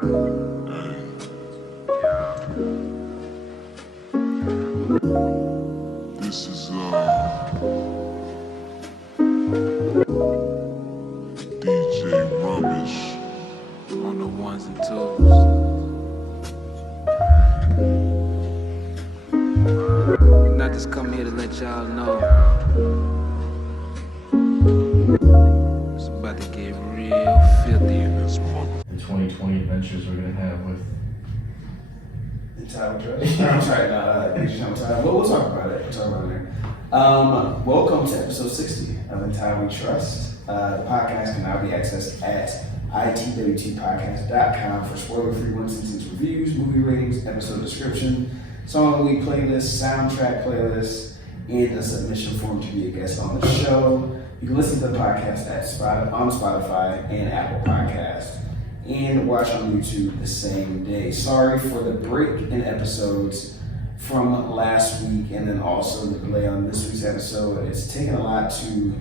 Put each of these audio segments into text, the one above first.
This is DJ Rubbish on the ones and twos. And I just come here to let y'all know it's about to get real filthy in this mother. The 2020 adventures we're gonna have with Todd. I'm sorry, Todd. We'll talk about it. We'll talk about it. Welcome to episode 60 of In Time We Trust. The podcast can now be accessed at itwtpodcast.com for spoiler-free one-sentence reviews, movie ratings, episode description, song of the week playlist, soundtrack playlist, and a submission form to be a guest on the show. You can listen to the podcast on Spotify and Apple Podcasts, and watch on YouTube the same day. Sorry for the break in episodes from last week, and then also the delay on this week's episode. It's taken a lot to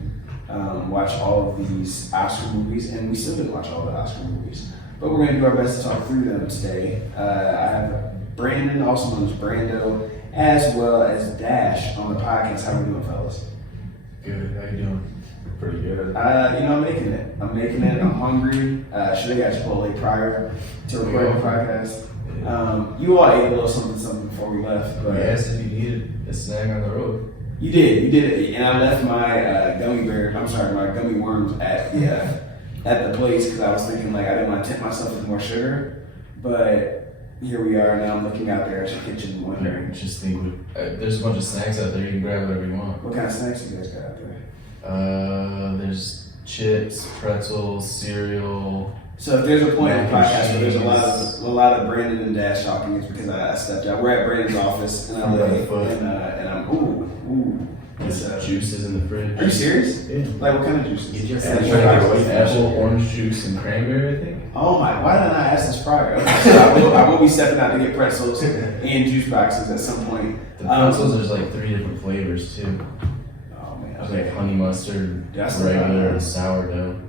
watch all of these Oscar movies, and we still didn't watch all the Oscar movies, but we're going to do our best to talk through them today. I have Brandon, also known as Brando, as well as Dash on the podcast. How are we doing, fellas? good. How you doing? Pretty good. I'm making it. I'm hungry. Should have got Chipotle prior to recording the podcast. You all ate a little something before we left. But I asked if you needed a snack on the road. You did it. And I left my my gummy worms at the place because I was thinking I didn't want to tempt myself with more sugar. But here we are now. I'm looking out there at your kitchen wondering. Just think, there's a bunch of snacks out there. You can grab whatever you want. What kind of snacks you guys got out there? There's chips, pretzels, cereal. So if there's a point in the podcast where there's a lot of Brandon and Dash talking, it's because I stepped out. We're at Brandon's office in LA, and I'm There's juices in the fridge. Are you serious? Yeah. Like what kind of juices? Apple, orange juice, and cranberry, I think. Oh my! Why did I not ask this prior? Okay, so I will be stepping out to get pretzels and juice boxes at some point. The pretzels, there's like 3 different flavors too. Oh man! There's like honey mustard, That's regular, and sourdough.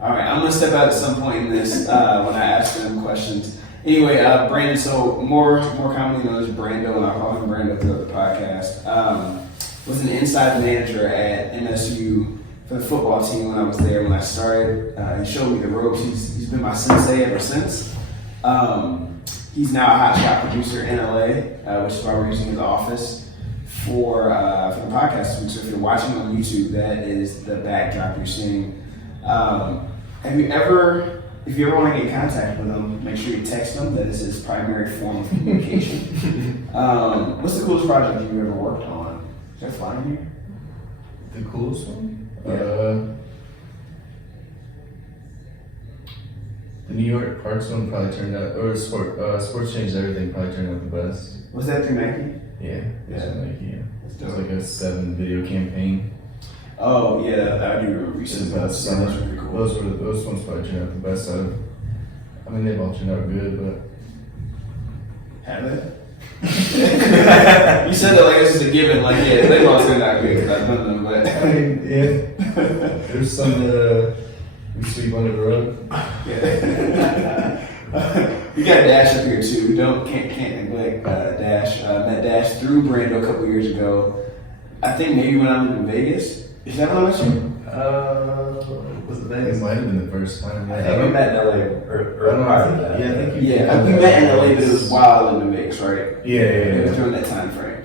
All right, I'm gonna step out at some point in this when I ask them questions. Anyway, Brandon. So more commonly known as Brando, and I'll call him Brando throughout the podcast. Was an inside manager at MSU for the football team when I was there. When I started, he showed me the ropes. He's been my sensei ever since. He's now a hotshot producer in LA, which is why we're using his office for the podcast. So if you're watching on YouTube, that is the backdrop you're seeing. If you ever want to get in contact with him, make sure you text him. That is his primary form of communication. What's the coolest project you've ever worked on? Is that flying here? The coolest one? Yeah. The New York Parks one probably turned out, or Sports Changed Everything probably turned out the best. Was that through Nike? Yeah. It was like a 7-video campaign. Oh yeah, I do remember you said that. That's really cool. Those ones probably turned out the best out of. I mean, they've all turned out good, but. Have they? You said that like this is a given. Like they've all turned out good because I've done them, but. I mean, yeah. There's some that we sweep under the rug. Yeah. We got Dash up here too. Can't neglect Dash. Met Dash through Brando a couple years ago. I think maybe when I lived in Vegas. Is that when I met you? Was it Vegas? It might have been the first time. I think we met in LA or prior to that. Yeah, I think we met in LA, but it was while I lived in Vegas, right? Yeah. It was during that time frame.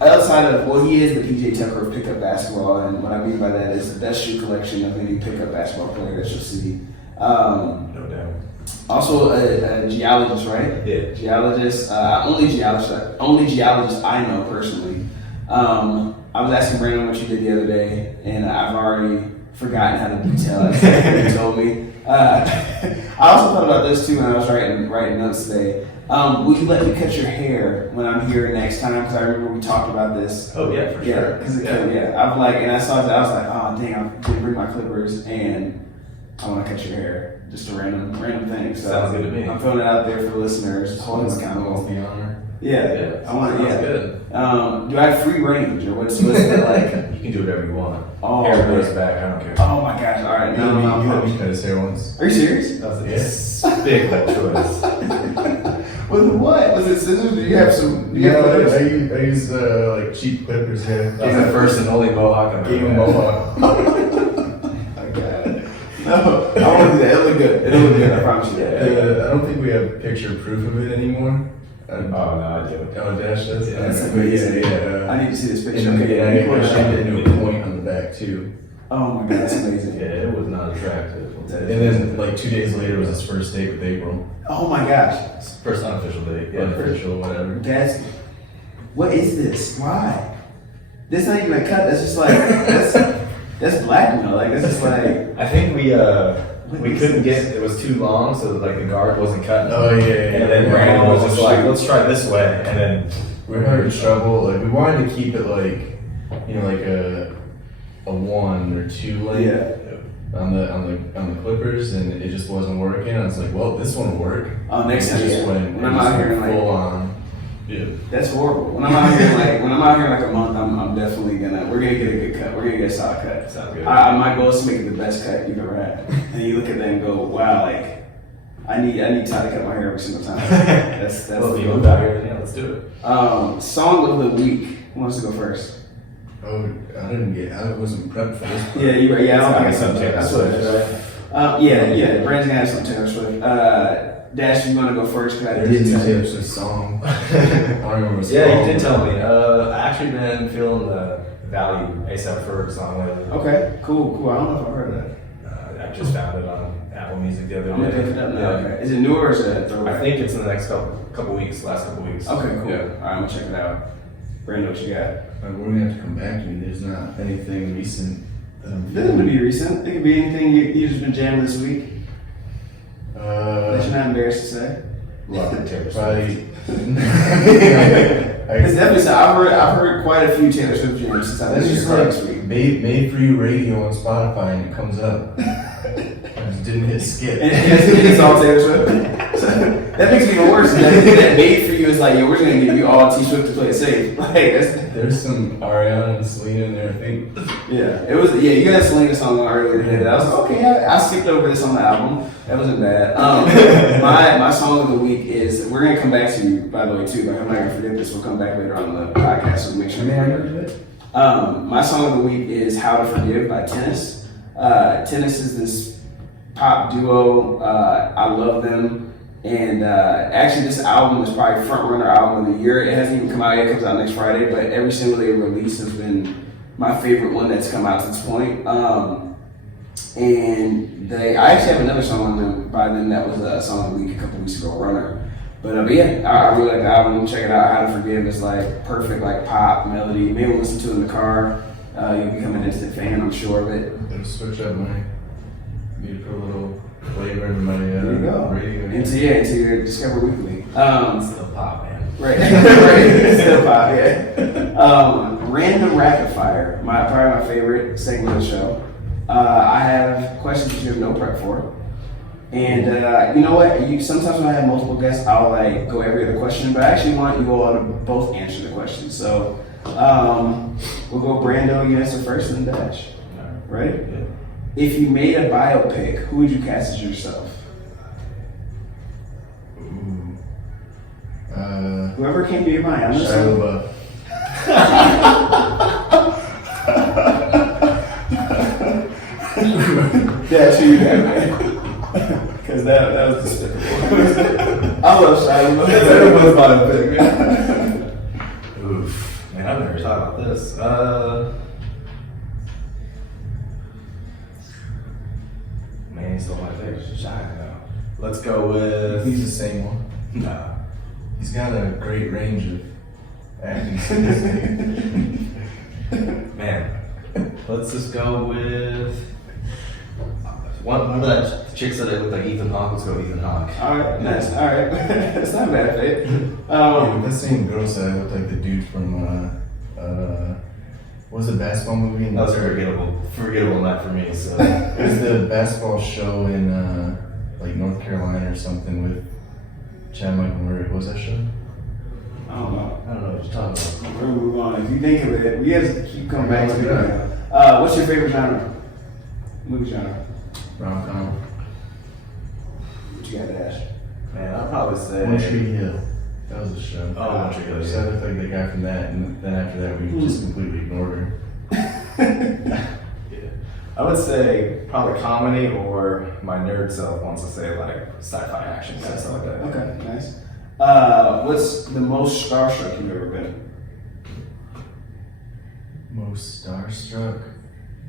Outside of, he is the PJ Tucker of pickup basketball, and what I mean by that is the best shoe collection of any pickup basketball player that you'll see. No doubt. Also a geologist, right? Yeah. Geologist. Only geologist I know personally. I was asking Brandon what you did the other day, and I've already forgotten how to detail it. He told me. I also thought about this too when I was writing notes today. Will you let me cut your hair when I'm here next time? Because I remember we talked about this. Oh yeah, for sure. I'm like, and I saw that I was like, oh dang, I didn't bring my clippers, and I want to cut your hair. Just a random thing. So sounds good to me. I'm throwing it out there for the listeners. Hold them accountable. The honor. Yeah. I want to. Sounds Yeah. good. Do I have free range or what's that like? You can do whatever you want. Oh, Hair man. grows back. I don't care. Oh my gosh! All right. You let me cut his hair once. Are you serious? That was a big choice. With what? Was it scissors? Do you have some? Do you Yeah, have I use like cheap clippers here. That was the first and only mohawk I've Gave ever him had. mohawk. I got it. No, I want to do that. It'll look good. It'll look good. I promise you that. I don't think we have picture proof of it anymore. Oh, no, I do. Oh, Dash does? Yeah, that's Okay, amazing. Yeah. I need to see this picture. And Okay, I you put it shaped up. it into a point on the back too. Oh my god, that's amazing. Yeah, it was not attractive. And then like 2 days later was his first date with April. Oh my gosh, First unofficial date. Yeah. Unofficial, whatever. that's. What is this? Why? This not even a cut. That's just like that's blackmail. Like this is like. I think we couldn't get it was too long, so like the guard wasn't cutting. Oh yeah. And then Brandon was just like, let's try this way, and then We're having trouble. Like we wanted to keep it like, like a 1 or 2 length. Yeah. On the clippers, and it just wasn't working. I was like, well, this one will work. Oh, next And time. it just Yeah. went, When I'm out here in full like. on. Yeah. That's horrible. When I'm out here in like a month, I'm definitely we're gonna get a good cut. We're gonna get a solid cut. sounds good. My goal is to make it the best cut you've ever had. And you look at that and go, wow, like I need Todd to cut my hair every single time. That's well, if the you goal. move out here, yeah, let's do it. Song of the week. Who wants to go first? Oh, I wasn't prepped for this. Yeah, you right. Yeah, I don't think it's Sounds something. like That's Taylor what it is. Yeah. Brandon's gonna have some Taylor Swift. Dash, you wanna go first? Cause I There's did a new tell you. Taylor Swift song. I don't remember what it's Yeah, called. you did tell me. I actually been feeling the Value ASAP Ferg song lately. Okay, cool. I don't know if I've heard of that. I just found it on Apple Music the other I'm gonna day. pick it up now. Yeah. Okay. Is it new or is it a I throwback? think it's in the next couple weeks, last couple weeks. Okay, cool. Yeah. All right, I'm gonna check it out. Brandon, what you got? We're gonna have to come back to me. There's not anything recent that I'm It doesn't have to be recent. It could be anything you just been jamming this week that you're not embarrassed to say. Love it, Taylor Swift. Probably. It's definitely so. I've heard quite a few Taylor Swift jams since I've That's been just here like this week. made for you radio on Spotify and it comes up. I just didn't hit skip. And it's all Taylor Swift. So, that makes it even worse. That made for you is like, yo, we're just gonna give you all T Swift to play it safe. Like that's, There's some Ariana and Selena in there, I think. yeah, it was. Yeah, you had a Selena song on earlier today. I was like, okay, I skipped over this on the album. That wasn't bad. My song of the week is. We're gonna come back to you, by the way, too. Like I'm not gonna forget this. We'll come back later on the podcast, so make sure you heard it. My song of the week is "How to Forgive" by Tennis. Tennis is this pop duo. I love them. And actually, this album is probably front runner album of the year. It hasn't even come out yet; it comes out next Friday. But every single day release has been my favorite one that's come out to this point. And I actually have another song by them that was a song of the week a couple weeks ago, Runner. But yeah, I really like the album. Check it out. How to Forgive is like perfect, like pop melody. Maybe we'll listen to it in the car. You'll become an instant fan, I'm sure of it. Better switch up my. Need to put a little flavor in my There you go. radio. Into your Discover Weekly. Still pop, man. Right, right. Still pop, yeah. Random Rapid Fire, probably my favorite segment of the show. I have questions that you have no prep for. And you know what? Sometimes when I have multiple guests, I'll like go every other question, but I actually want you all to both answer the question. So we'll go Brando, you answer first, and then Dash. Right? Yeah. If you made a biopic, who would you cast as yourself? Ooh. Whoever came to your mind. I'm just Shia saying. LaBeouf. Dash, who you got, man? Because that was despicable. I love Shia LaBeouf. That was my pick. Oof. Man, I've never thought about this. Man, he's still my pick. Shy now. Let's go with. He's the same one. Nah. He's got a great range of acting skills. Man. Let's just go with. One of the chicks that look like Ethan Hawke. Let's go with Ethan Hawke. All right, nice. All right, that's not a bad fit. Yeah, but that same girl said I looked like the dude from what was the basketball movie? That was a forgettable night for me. So It was the basketball show in like North Carolina or something with Chad Michael Murray. What was that show? I don't know. I don't know what you're talking about. We're gonna move on. If you think of it, we have to keep coming back to it. What's your favorite genre? Movie genre? Rom-com. What you got, Dash? Man, I'd probably say. One Tree Hill. That was a show. Oh, One Tree Hill. So I looked like the guy from that, and then after that, we just completely ignored her. Yeah. I would say probably comedy, or my nerd self wants to say like sci-fi action kind of stuff like that. Okay, nice. What's the most starstruck you've ever been? Most starstruck?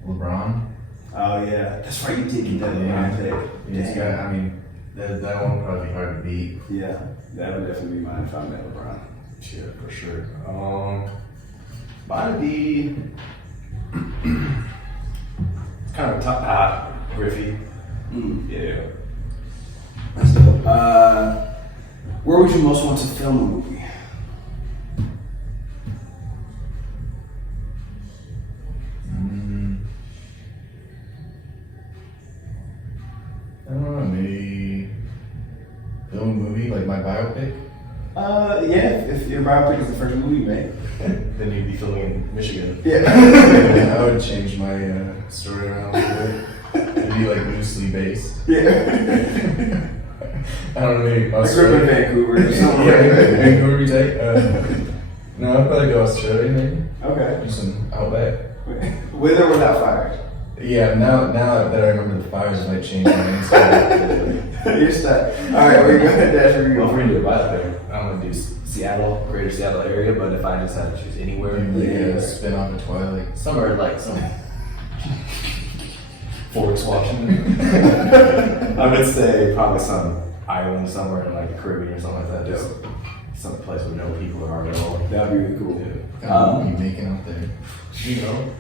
LeBron. Oh yeah, that's right. You did get that LeBron pick. He's got, I mean, that one would probably be hard to beat. Yeah, that would definitely be mine if I met LeBron. Yeah, for sure. Mine would be kind of tough. Griffey. Yeah. Where would you most want to film a movie? I don't know, maybe film a movie, like my biopic? Yeah, if your biopic is the first movie you made. Then you'd be filming in Michigan. Yeah. Yeah, I would change my story around a little bit. It'd be like loosely based. Yeah. I don't know, maybe I grew up in Australia. Vancouver or Yeah, something. Vancouver, you take? No, I'd probably go Australia, maybe. Okay. Do some outback. With or without fire? Yeah, now that I remember the fires, I might change my answer. You're stuck. Alright, we're going to Dash. Where you Well, going? for me to buy there, I'm gonna do Seattle, greater Seattle area, but if I just had to choose anywhere, Like a spin off of Twilight. somewhere like some Forks, Washington. I would say probably some island somewhere in like the Caribbean or something like that. Just some place with no people are already rolling. That'd be really cool. What kind of movie you making out there? You know,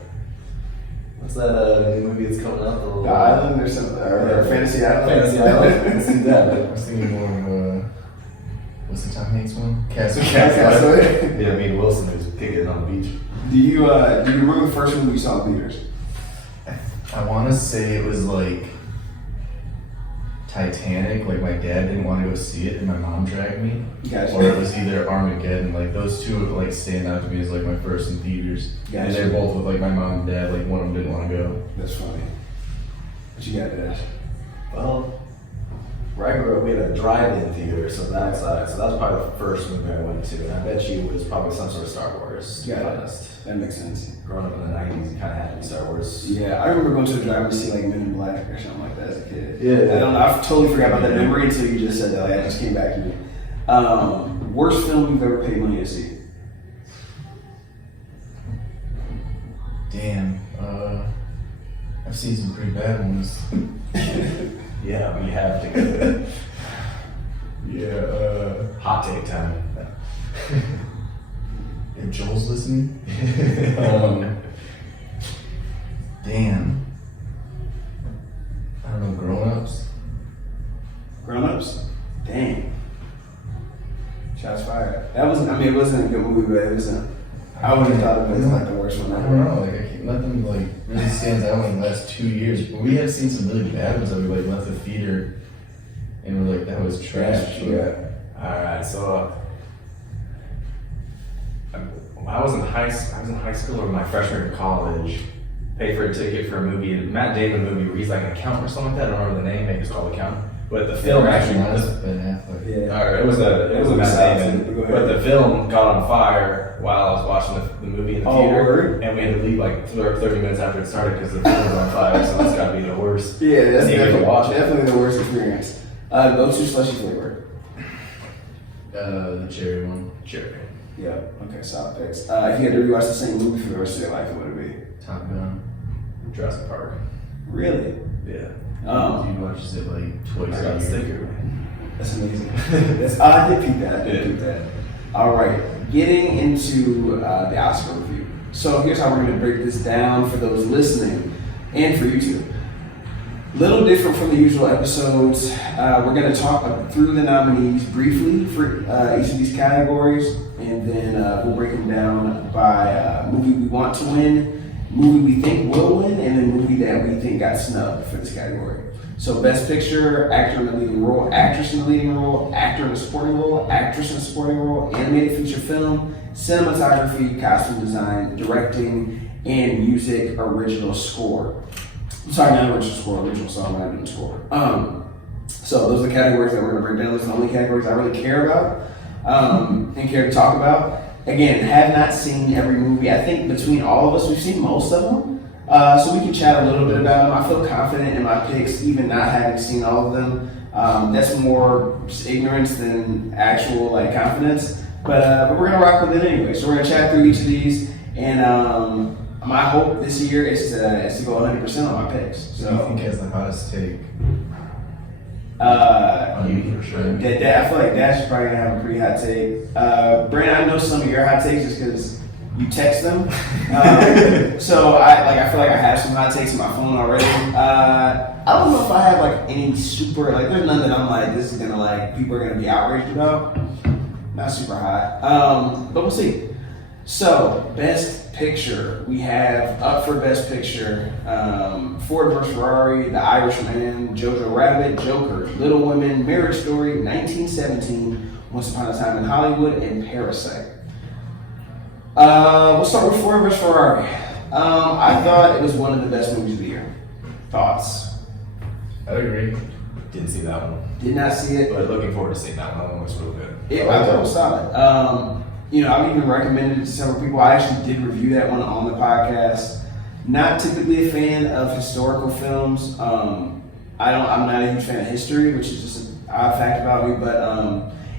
what's that new movie that's coming out? The Island or something, or Fantasy Island? Fantasy Island. I can see that. I was thinking more of what's the Tom Hanks one? Castaway. Castaway. Yeah, me and Wilson was kicking on the beach. Do you remember the first movie you saw in theaters? I want to say it was like Titanic. Like my dad didn't want to go see it, and my mom dragged me. Gotcha. Or it was either Armageddon. Like those two like stand out to me as like my first in theaters. Gotcha. And they're both with like my mom and dad. Like one of them didn't want to go. That's funny. What you got, Dash? Well, where I grew up, we had a drive-in theater, so that's probably the first movie I went to, and I bet you it was probably some sort of Star Wars. To be Yeah. honest, That makes sense. growing up in the '90s, you kind of had to be Star Wars. Yeah, I remember going to the drive to see like Men in Black or something like that as a kid. Yeah. I don't know. I totally forgot about that memory until you just said that. Like, it just came back to me. Worst film you've ever paid money to see? Damn. I've seen some pretty bad ones. Yeah, we have to go. Yeah. Hot take time. If Joel's listening. Damn. I don't know. Grown Ups. Grown Ups? Dang. Shots fired. That wasn't. I mean, it wasn't a good movie, but it wasn't. I wouldn't have thought it was like the worst one I ever. don't know. Like I can't, nothing like really stands out in the last 2 years. But we have seen some really bad ones that we like left the theater, and we're like, that was trash. Yeah. All right, so I was in high school or my freshman year of college. Paid for a ticket for a movie, a Matt Damon movie where he's like an accountant or something like that. I don't remember the name. Maybe it's called Accountant. But the film actually was. Ben Affleck. Yeah. All right, it was a Matt Damon, Go ahead. but the film got on fire while I was watching the movie in the Oh, theater, word? and we had to leave like 30 minutes after it started because the film was on fire. So that's got to be the worst. Yeah, that's See if you can watch it. definitely the worst experience. Go-to slushy flavor. The cherry one. Cherry. Yeah. Okay, solid picks. If you had to rewatch the same movie for the rest of your life, what would it Top Gun. Jurassic Park. be? Really? Yeah. He watches it like twice I got a a year. sticker, man. That's amazing. I did peep that. I did peep that. All right, getting into the Oscar review. So here's how we're going to break this down for those listening and for you too. Little different from the usual episodes. We're going to talk through the nominees briefly for each of these categories, and then we'll break them down by movie we want to win, movie we think will win, and then movie that we think got snubbed for this category. So best picture, actor in the leading role, actress in the leading role, actor in a supporting role, actress in a supporting role, animated feature film, cinematography, costume design, directing, and music original score. I'm sorry, not original score, original song, not even score. So those are the categories that we're going to break down. Those are the only categories I really care about and care to talk about. Again, have not seen every movie. I think between all of us, we've seen most of them. So we can chat a little bit about them. I feel confident in my picks, even not having seen all of them. That's more just ignorance than actual like confidence. But we're gonna rock with it anyway. So we're gonna chat through each of these, and my hope this year is to go 100% on my picks. So Who do you think has the hottest take? You for sure. I feel like Dash is probably gonna have a pretty hot take. Brandon, I know some of your hot takes just because you text them. So I feel like I have some hot takes on my phone already. I don't know if I have like any super like. There's none that I'm like this is gonna like people are gonna be outraged about. Not super hot, but we'll see. So best picture, we have up for best picture: Ford vs Ferrari, The Irishman, Jojo Rabbit, Joker, Little Women, Marriage Story, 1917, Once Upon a Time in Hollywood, and Parasite. We'll start with Ford vs Ferrari. I thought it was one of the best movies of the year. Thoughts? I agree. Didn't see that one, Did not see it. but looking forward to seeing that one. That one was real good. I thought it was solid. I've even recommended it to several people. I actually did review that one on the podcast. Not typically a fan of historical films. I'm not a huge fan of history, which is just an odd fact about me. But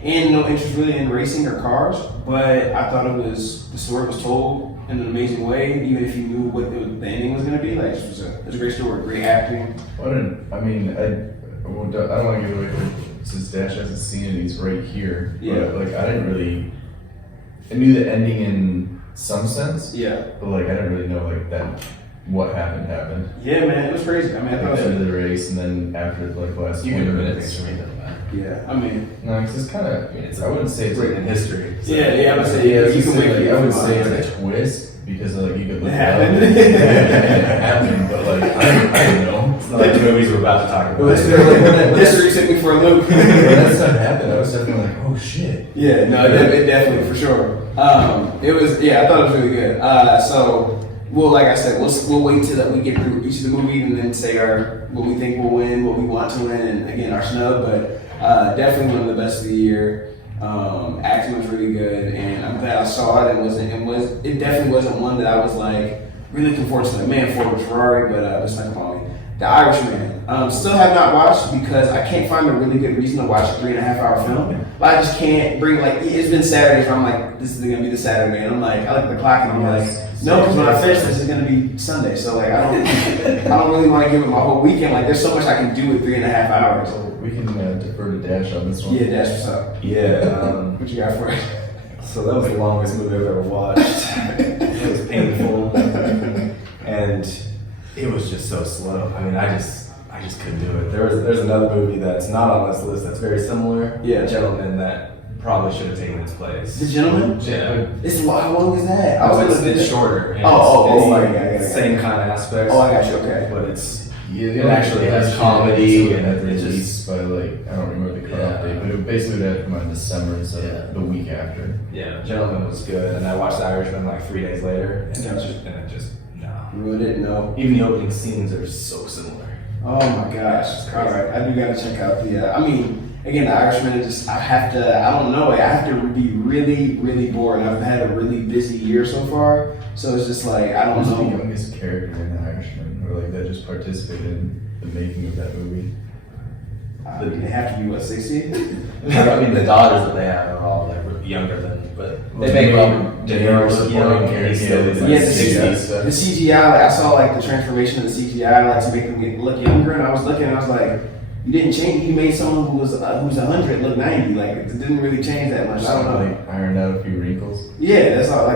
and no interest really in racing or cars. But I thought the story was told in an amazing way, even if you knew what the ending was going to be. Like it was a great story, great acting. I don't want to give away since Dash hasn't seen it. He's right here. Yeah. But I knew the ending in some sense. Yeah. But I didn't really know that what happened. Yeah, man, it was crazy. I mean, I thought it was end of the race, and then after the last 20 minutes. Yeah, I mean, No, because it's kind of. I wouldn't say it's written in history. So. Yeah, I would say you can wait. I would say it's a twist because you could look It it up. happened. It happened, but I don't know. It's not like the movies we're about to talk about. History took me for a loop. When that stuff happened, I was definitely like, oh shit. Yeah, no, it definitely for sure. It was. Yeah, I thought it was really good. So. Well, like I said, we'll wait till we get through each of the movies and then say what we think will win, what we want to win, and again our snub. But definitely one of the best of the year. Acting was really good, and I'm glad I saw it. It definitely wasn't one that I was like really looking forward to. Like, man, Ford vs Ferrari, but it's not on me. The Irishman. Still have not watched because I can't find a really good reason to watch a 3.5-hour film. But I just can't bring it's been Saturdays where I'm like, this is gonna be the Saturday, and I'm like, I look at the clock and I'm like, no, because when I finish this, it's gonna be Sunday. So I don't really want to give it my whole weekend. There's so much I can do with 3.5 hours. So we can defer to Dash on this one. Yeah, Dash, what's up? Yeah. What you got for it? So that was the longest movie I've ever watched. It was painful, and it was just so slow. I mean, I just couldn't do it. There's another movie that's not on this list that's very similar. Yeah. Gentleman that probably should have taken its place. The Gentleman? Yeah. How long is that? I was It's shorter. And yeah. Same kind of aspects. Oh, I got you. Okay. But it's It actually has comedy and it it released by I don't remember the cutoff date, but it basically would have to come out in December instead of the week after. Yeah, Gentleman was good, and I watched The Irishman 3 days later, and Gotcha. it just no. Really didn't know. Even the opening scenes are so similar. Oh my gosh. All right. I do got to check out again, The Irishman is I don't know. I have to be really, really bored. I've had a really busy year so far. So it's just I don't Who's know. the youngest character in The Irishman, or that just participated in the making of that movie? They have to be, 60? I mean, the daughters that they have are all younger than, but Well, they make maybe Robert De Niro look young, and he's still in Yeah, his the 60s. The CGI, I saw the transformation of the CGI to make them look younger, and I was looking, and I was like, you didn't change. You made someone who's 100 look 90. It didn't really change that much. I don't know. Ironed out a few wrinkles. Yeah, that's all.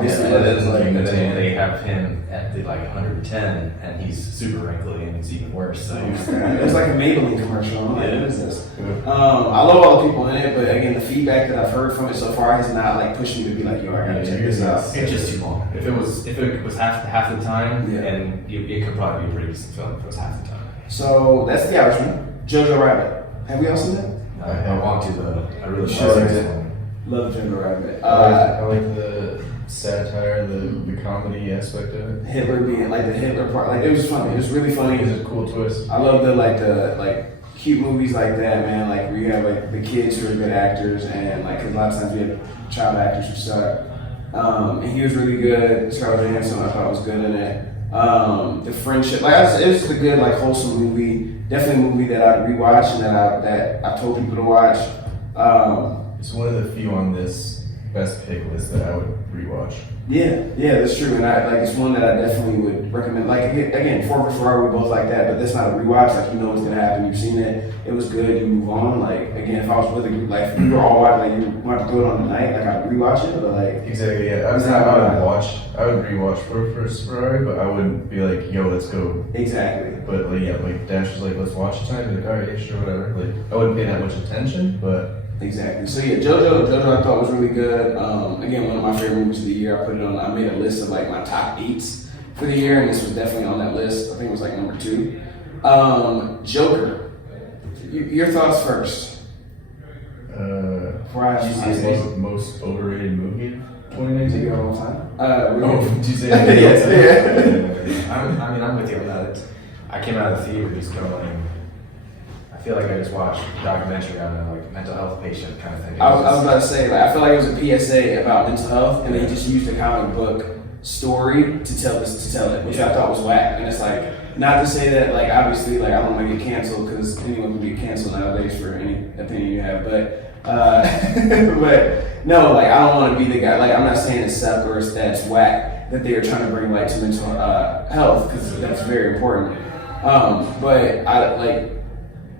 Basically, Yeah, it's and then they have him at the 110, and he's super wrinkly, and it's even worse. So it was like a Maybelline commercial. I'm like, Yeah. what is this? I love all the people in it, but again, the feedback that I've heard from it so far has not pushed me to be like, yo, I gotta check this out. it's just too long. If it was half the time, Yeah. and it could probably be a pretty decent film if it was half the time. So that's The Irishman. Jojo Rabbit. Have we all seen that? I want to, though. I really Sure. should. This one. Love Jojo Rabbit. I like the satire, the comedy aspect of it. Hitler being like the Hitler part, like it was funny. It was really funny. It's a cool twist. I love the cute movies like that, man. Like where you have like the kids who are good actors, and like 'cause a lot of times we have child actors who suck. And he was really good. Scarlett Johansson, I thought was good in it. The friendship, it was a good like wholesome movie. Definitely a movie that I'd rewatch and that I told people to watch. It's one of the few on this best pick list that I would rewatch. Yeah, that's true. And it's one that I definitely would recommend. Like again, Ford vs Ferrari, we both like that, but that's not a rewatch. Like you know what's gonna happen. You've seen it. It was good. You move on. Like again, if I was with a group, like if we were all watching, like you want to do it on the night, like I'd rewatch it. But like Exactly. Yeah. I would rewatch Ford vs Ferrari, but I wouldn't be like, yo, let's go. exactly. But like, yeah, like Dash was like, let's watch it tonight. I'd be like, all right, yeah, sure, whatever. Like, I wouldn't pay that much attention, but Exactly. So yeah, JoJo I thought was really good. Again, one of my favorite movies of the year. I made a list of like my top 8s for the year, and this was definitely on that list. I think it was like number 2. Joker. Your thoughts first. Before I ask you my most overrated movie of Take 2019. it all the time. Did you say Yes, I mean, I'm with you on that. I came out of the theater just going. I feel like I just watched a documentary on a mental health patient kind of thing. I was about to say, I feel like it was a PSA about mental health, and they just used a comic book story to tell it, which I thought was whack. And it's like, not to say that, like, obviously, like, I don't want to get canceled because anyone can get canceled nowadays for any opinion you have, but but no, like, I don't want to be the guy. Like, I'm not saying it's suck or that's whack that they are trying to bring light to mental health because that's very important. But I like.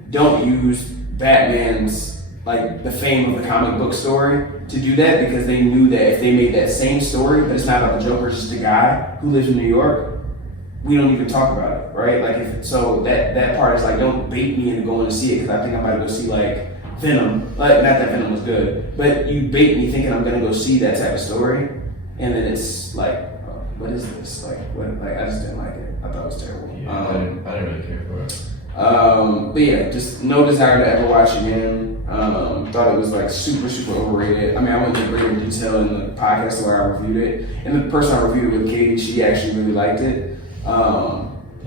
Don't use Batman's, like, the fame of the comic book story to do that because they knew that if they made that same story, but it's not about the Joker, it's just a guy who lives in New York, we don't even talk about it, right? Like, so that part is like, don't bait me into going to see it because I think I'm about to go see, like, Venom. Like, not that Venom was good, but you bait me thinking I'm going to go see that type of story, and then it's like, oh, what is this? Like, what? Like, I just didn't like it. I thought it was terrible. Yeah, I didn't really care for it. But yeah, just no desire to ever watch again. Thought it was like super, super overrated. I mean, I went into greater detail in the podcast where I reviewed it. And the person I reviewed it with, Katie, she actually really liked it. I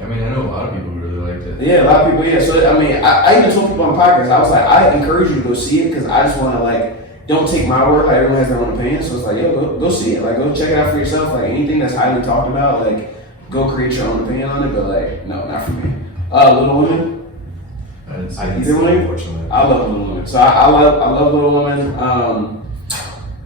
mean, I know a lot of people who really liked it. Yeah, a lot of people, yeah. So, I mean, I even told people on podcasts, I was like, I encourage you to go see it because I just want to, like, don't take my word. Like, everyone has their own opinion. So it's like, yo, go see it. Like, go check it out for yourself. Like, anything that's highly talked about, like, go create your own opinion on it. But, like, no, not for me. Little Women. I didn't see I it. didn't see it, unfortunately. I love Little Women. So I love Little Women.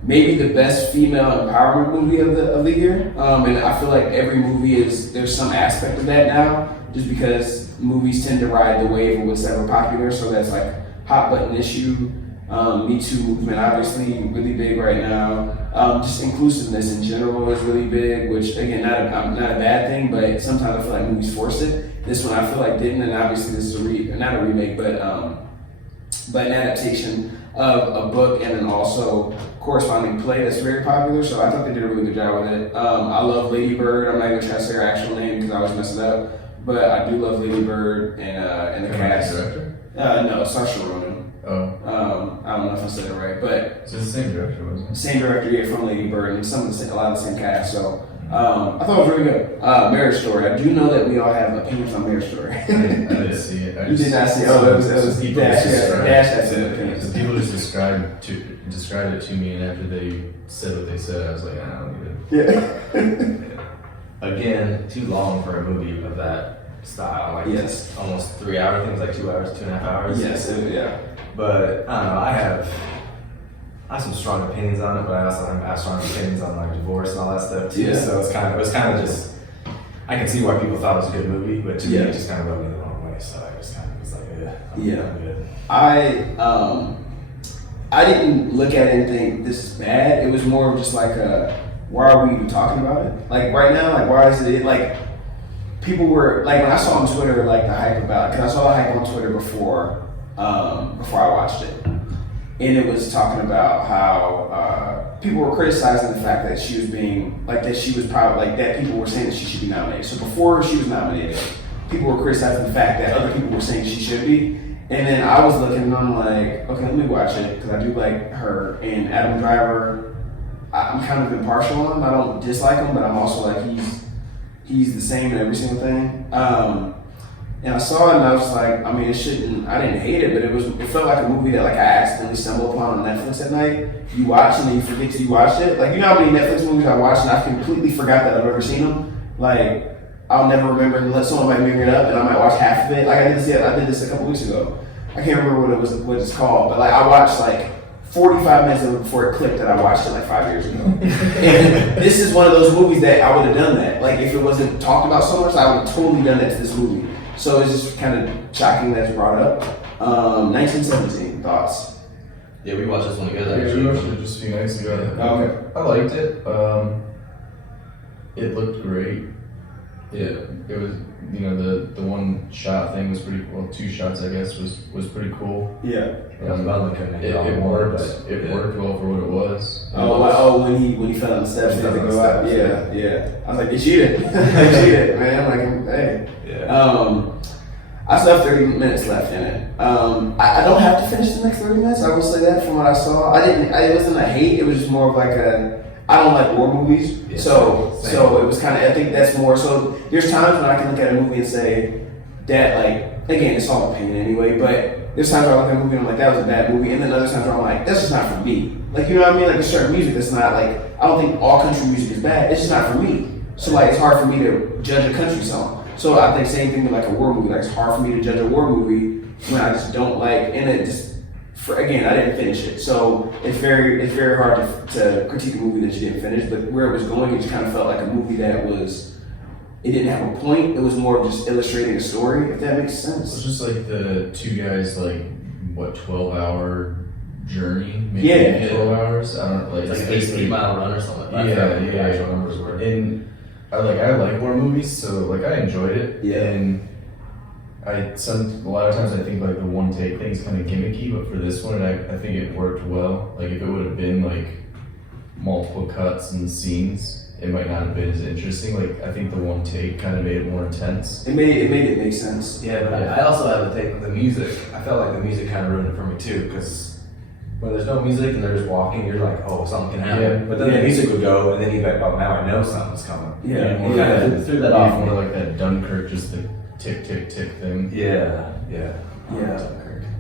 Maybe the best female empowerment movie of the year. And I feel like every movie there's some aspect of that now, just because movies tend to ride the wave of what's ever popular. So that's like hot button issue. Me Too movement, obviously, really big right now. Just inclusiveness in general is really big, which again, not a bad thing, but sometimes I feel like movies force it. This one I feel like didn't, and obviously this is not a remake, but an adaptation of a book and then also corresponding play that's very popular. So I thought they did a really good job with it. I love Lady Bird. I'm not even trying to say her actual name because I always mess it up, but I do love Lady Bird and the cast. Director? No, Saoirse Ronan. Oh. I don't know if I said it right, but So it's the same director, wasn't it? same director, yeah, from Lady Bird, and a lot of the same cast. So I thought it was really good. Marriage Story. I do know that we all have opinions on Marriage Story. I didn't see it. You did not see it? Oh, it was people Dash. just Yeah, described- Dash had some opinions. The people just described it to me, and after they said what they said, I was like, I don't need it. Yeah. Again, too long for a movie of that style. Like, Yes. almost 3 hours. I think it was like 2 hours, 2.5 hours. Yes. Yeah. But I don't know. I have some strong opinions on it, but I also have strong opinions on like divorce and all that stuff too. Yeah. So it was kind of just. I can see why people thought it was a good movie, but to me, Yeah. it just kind of rubbed me the wrong way. So I just kind of was like, I'm good. I didn't look at it and think this is bad. It was more of just like why are we even talking about it? Like right now, like why is it like people were like when I saw on Twitter like the hype about it, because I saw the hype on Twitter before I watched it, and it was talking about how people were criticizing the fact that she was being like that she was probably like that people were saying that she should be nominated. So before she was nominated, people were criticizing the fact that other people were saying she should be. And then I was looking and I'm like, okay, let me watch it because I do like her. And Adam Driver, I'm kind of impartial on him. I don't dislike him, but I'm also like he's the same in every single thing. And I saw it and I was like, I mean, it shouldn't. I didn't hate it, but it felt like a movie that like I accidentally stumbled upon on Netflix at night. You watch and then you forget till you watched it. Like, you know how many Netflix movies I watched and I completely forgot that I've ever seen them. Like, I'll never remember unless someone might bring it up and I might watch half of it. Like I did this a couple weeks ago. I can't remember what it's called, but like I watched like 45 minutes of it before it clicked that I watched it like 5 years ago. And this is one of those movies that I would have done that. Like if it wasn't talked about so much, I would have totally done that to this movie. So it's just kind of shocking that it's brought up. 1917, thoughts? Yeah, we watched this one together. Yeah, Actually. we watched it just a few nights ago. Okay. I liked it. It looked great. It was, you know, the one shot thing was pretty well. 2 shots, I guess, was pretty cool. Yeah. It worked. It worked well for what it was. When he fell on the steps, they had to go out. Yeah. I was like, you cheated. You cheated, man. I'm like, hey. Yeah. I still have 30 minutes left in it. I don't have to finish the next 30 minutes. I will say that from what I saw. It wasn't a hate. It was just more of like I don't like war movies. Yeah, so same. it was kind of, I think that's more, so there's times when I can look at a movie and say that, like, again, it's all opinion anyway, but there's times where I look at a movie and I'm like, that was a bad movie, and then other times where I'm like, that's just not for me. Like, you know what I mean? Like, there's certain music that's not, like, I don't think all country music is bad, it's just not for me. So, like, it's hard for me to judge a country song. So I think same thing with, like, a war movie. Like, it's hard for me to judge a war movie when I just don't like, and it just, again, I didn't finish it. So it's very hard to critique a movie that you didn't finish, but where it was going, it just kind of felt like a movie that it didn't have a point. It was more of just illustrating a story, if that makes sense. It's just like the 2 guys, like, 12-hour journey? Maybe Yeah. 12 hours? I don't know. Like, It's like an 8-mile run or something like that. Yeah, I forgot what the yeah. actual numbers were. And I like war movies, so like I enjoyed it. Yeah. And a lot of times I think like the one take thing is kind of gimmicky, but for this one, I think it worked well. Like if it would have been like multiple cuts and scenes, it might not have been as interesting. Like I think the one take kind of made it more intense. It made it make sense. Yeah, but I also have to take the music. I felt like the music kind of ruined it for me too, because when there's no music and they're just walking, you're like, oh, something can happen. Yeah. But then the music would go, and then you'd be like, oh, now I know something's coming. Yeah. And kind of threw that off. More like that Dunkirk, just the tick tick tick thing. Yeah.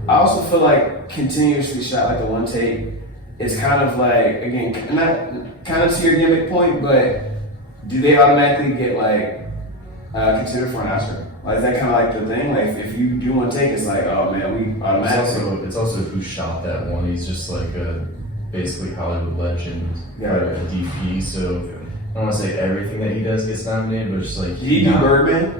I also feel like continuously shot like a one take is kind of like, again, not kind of to your gimmick point, but do they automatically get like considered for an Oscar? Like is that kind of like the thing? Like if you do one take, it's like, oh man, we automatically. It's also who shot that one. He's just like a basically Hollywood legend, Yeah. like a DP. So I don't want to say everything that he does gets nominated, but just like Did he do Birdman?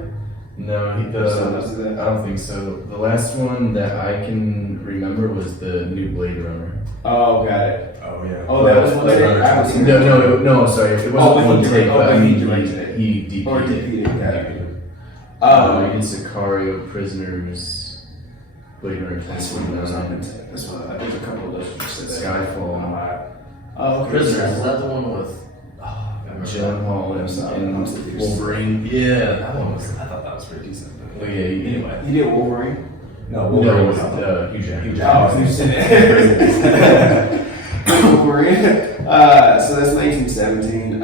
No, he Someone else did that? I don't think so. The last one that I can remember was the new Blade Runner. Oh, got it. Oh, yeah. Oh, that was one take. I haven't seen that. No, sorry. It wasn't Oh, one he take, but I mean, directed it. he DP'd Or it. DP'd it, got it. Against Sicario, Prisoners, Blade Runner That's one of those I've been 2029, taking. That's one. I think a couple of those. Skyfall, Oh, okay. Prisoners, is that the one with Gyllenhaal, and Wolverine. Yeah, that one was, I thought that was pretty decent. Oh, yeah, anyway. You did Wolverine? No, No, Wolverine it was was Hugh Jackman. Oh, you said it. Wolverine. So that's 1917.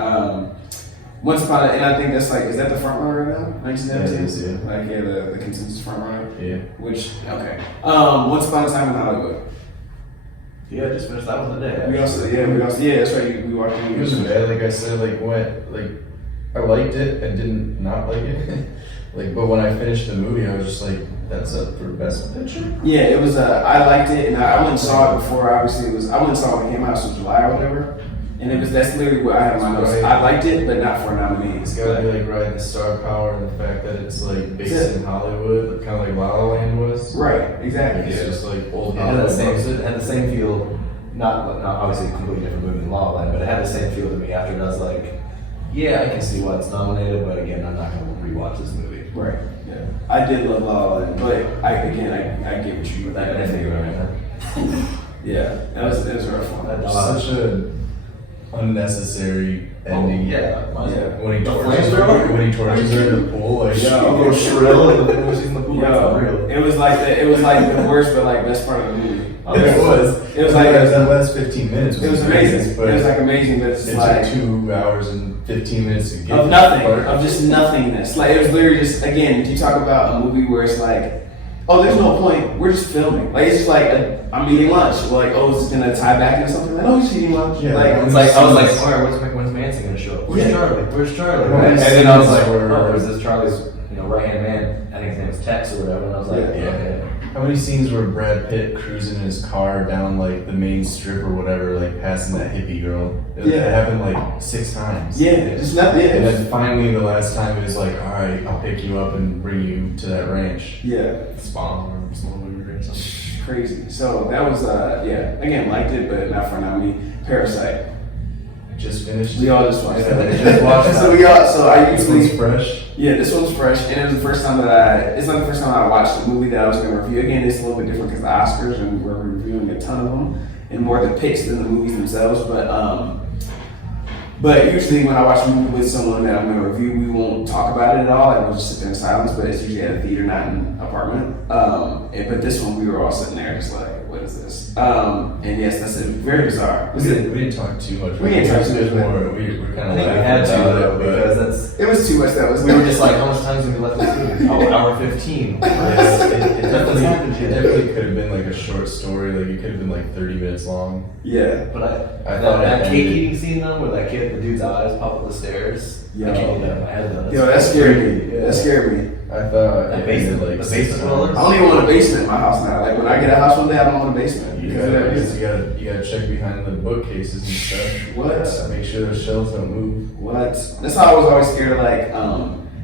Once upon a, and I think that's like, is that the front runner right now? 1917? Yeah, it is, yeah. Like, yeah, the consensus front runner. Yeah. Which, okay. Once Upon a Time in Hollywood. Yeah, I just finished that one today. We also, yeah, that's right. We watched It wasn't bad, like I said, I liked it and didn't not like it. But when I finished the movie, I was just like, that's up for best picture? Yeah, it was, I liked it, and I went and saw it before, obviously, I went and saw it when it came out, so it was July or whatever. And that's literally what I had in my notes. Right. I liked it, but not for a nominee. It's gotta be like riding the star power and the fact that it's like based in Hollywood, kind of like La La Land was. Right, exactly. It's just like old It had Hollywood. it had the same feel, not obviously a completely different movie than La La Land, but it had the same feel to me after it. I was like, yeah, I can see why it's nominated, but again, I'm not going to rewatch this movie. Right. Yeah. I did love La La Land, but I get what you mean. That kind of thing, right? Yeah, that was a rough one. Such a unnecessary ending. When he The torches flamethrower? her, in the pool, like Yeah, a little shrill when she's in the pool. That's unreal. It was like the worst, but like best part of the movie. it was. It was like that last 15 minutes. it was amazing. It was like amazing, but it's it like took 2 hours and 15 minutes to get of to nothing, that part. of just nothingness. Like it was literally just again. You talk about a movie where it's like, oh, there's no point. We're just filming. Like it's just like I'm eating lunch. Like oh, is this gonna tie back into something? Like oh, he's eating lunch. Yeah, like It's like I was like, all right, when's Manson gonna show up? Where's Yeah. Charlie? Where's Charlie? Yeah. And then I was like, Where- oh, there's this Charlie's right hand man. I think his name was Tex or whatever. And I was like, Yeah. okay. How many scenes where Brad Pitt cruising in his car down like the main strip or whatever, like passing that hippie girl? It happened like 6 times. yeah, just nothing. And Yeah, then finally, the last time it was like, all right, I'll pick you up and bring you to that ranch. yeah. Spawn or some movie or something. Crazy. So that was again liked it, but not for me. Parasite. Just finished. We all just watched Yeah, that. just watched So we all. So I This usually one's fresh. yeah, this one's fresh, and it was the first time that it's not the first time I watched a movie that I was going to review. Again, it's a little bit different because the Oscars, and we're reviewing a ton of them, and more the picks than the movies themselves. But usually when I watch a movie with someone that I'm going to review, we won't talk about it at all. Like we'll just sit there in silence. But it's usually at a theater, not in an apartment. But this one, we were all sitting there just like, what is this? And yes, that's it. Very bizarre. We didn't talk too much. We didn't talk too much. We're kind I of think we had to though because that's. It was too much. That was We were just like, how much time is gonna be left this movie? Oh, hour 15. it definitely could have been like a short story. Like it could have been like 30 minutes long. yeah. But I that, thought that it cake ended- eating scene though, where that kid, the dude's eyes pop up the stairs. Yo. I can't get that in my head though. Yo, that scared me. That scared me. I thought That it basement- ended like the 6 basement times. dwellers? I don't even want a basement in my house now. Like when I get a house one day, I don't want a basement. You Because of that gotta, reason. you gotta check behind the bookcases and stuff. What? Make sure those shelves don't move. What? That's how I was always scared of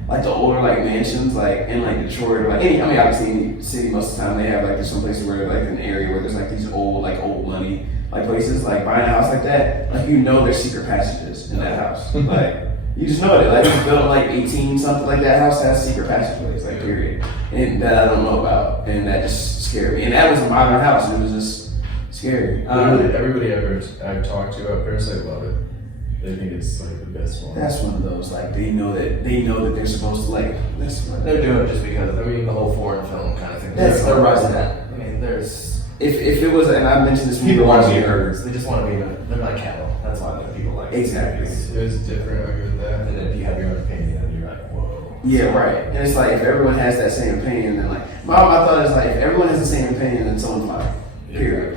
like the older like mansions like in like Detroit or like any obviously any city most of the time they have like there's some places where like an area where there's like these old money like places like buying a house like that like there's secret passages in that house like you just know it like it's built in like 18 something like that house has secret passageways like period and that I don't know about and that just scared me and that was a modern house and it was just scary. Everybody I've talked to about Parasite love it. They think it's like the best one. That's one of those like they know that they're supposed to like that's what They're doing it just because, I mean, the whole foreign film kind of thing. That's- They're rising that. I mean, there's. if it was and I mentioned this when we People were want to be watching herds. They just want to be, they're not cattle. That's why people like it. Exactly. It was different. I agree with that. And then if you have your own opinion, then you're like, whoa. Yeah, right. And it's like if everyone has that same opinion, then like my thought is like if everyone has the same opinion, then someone's lying. Period.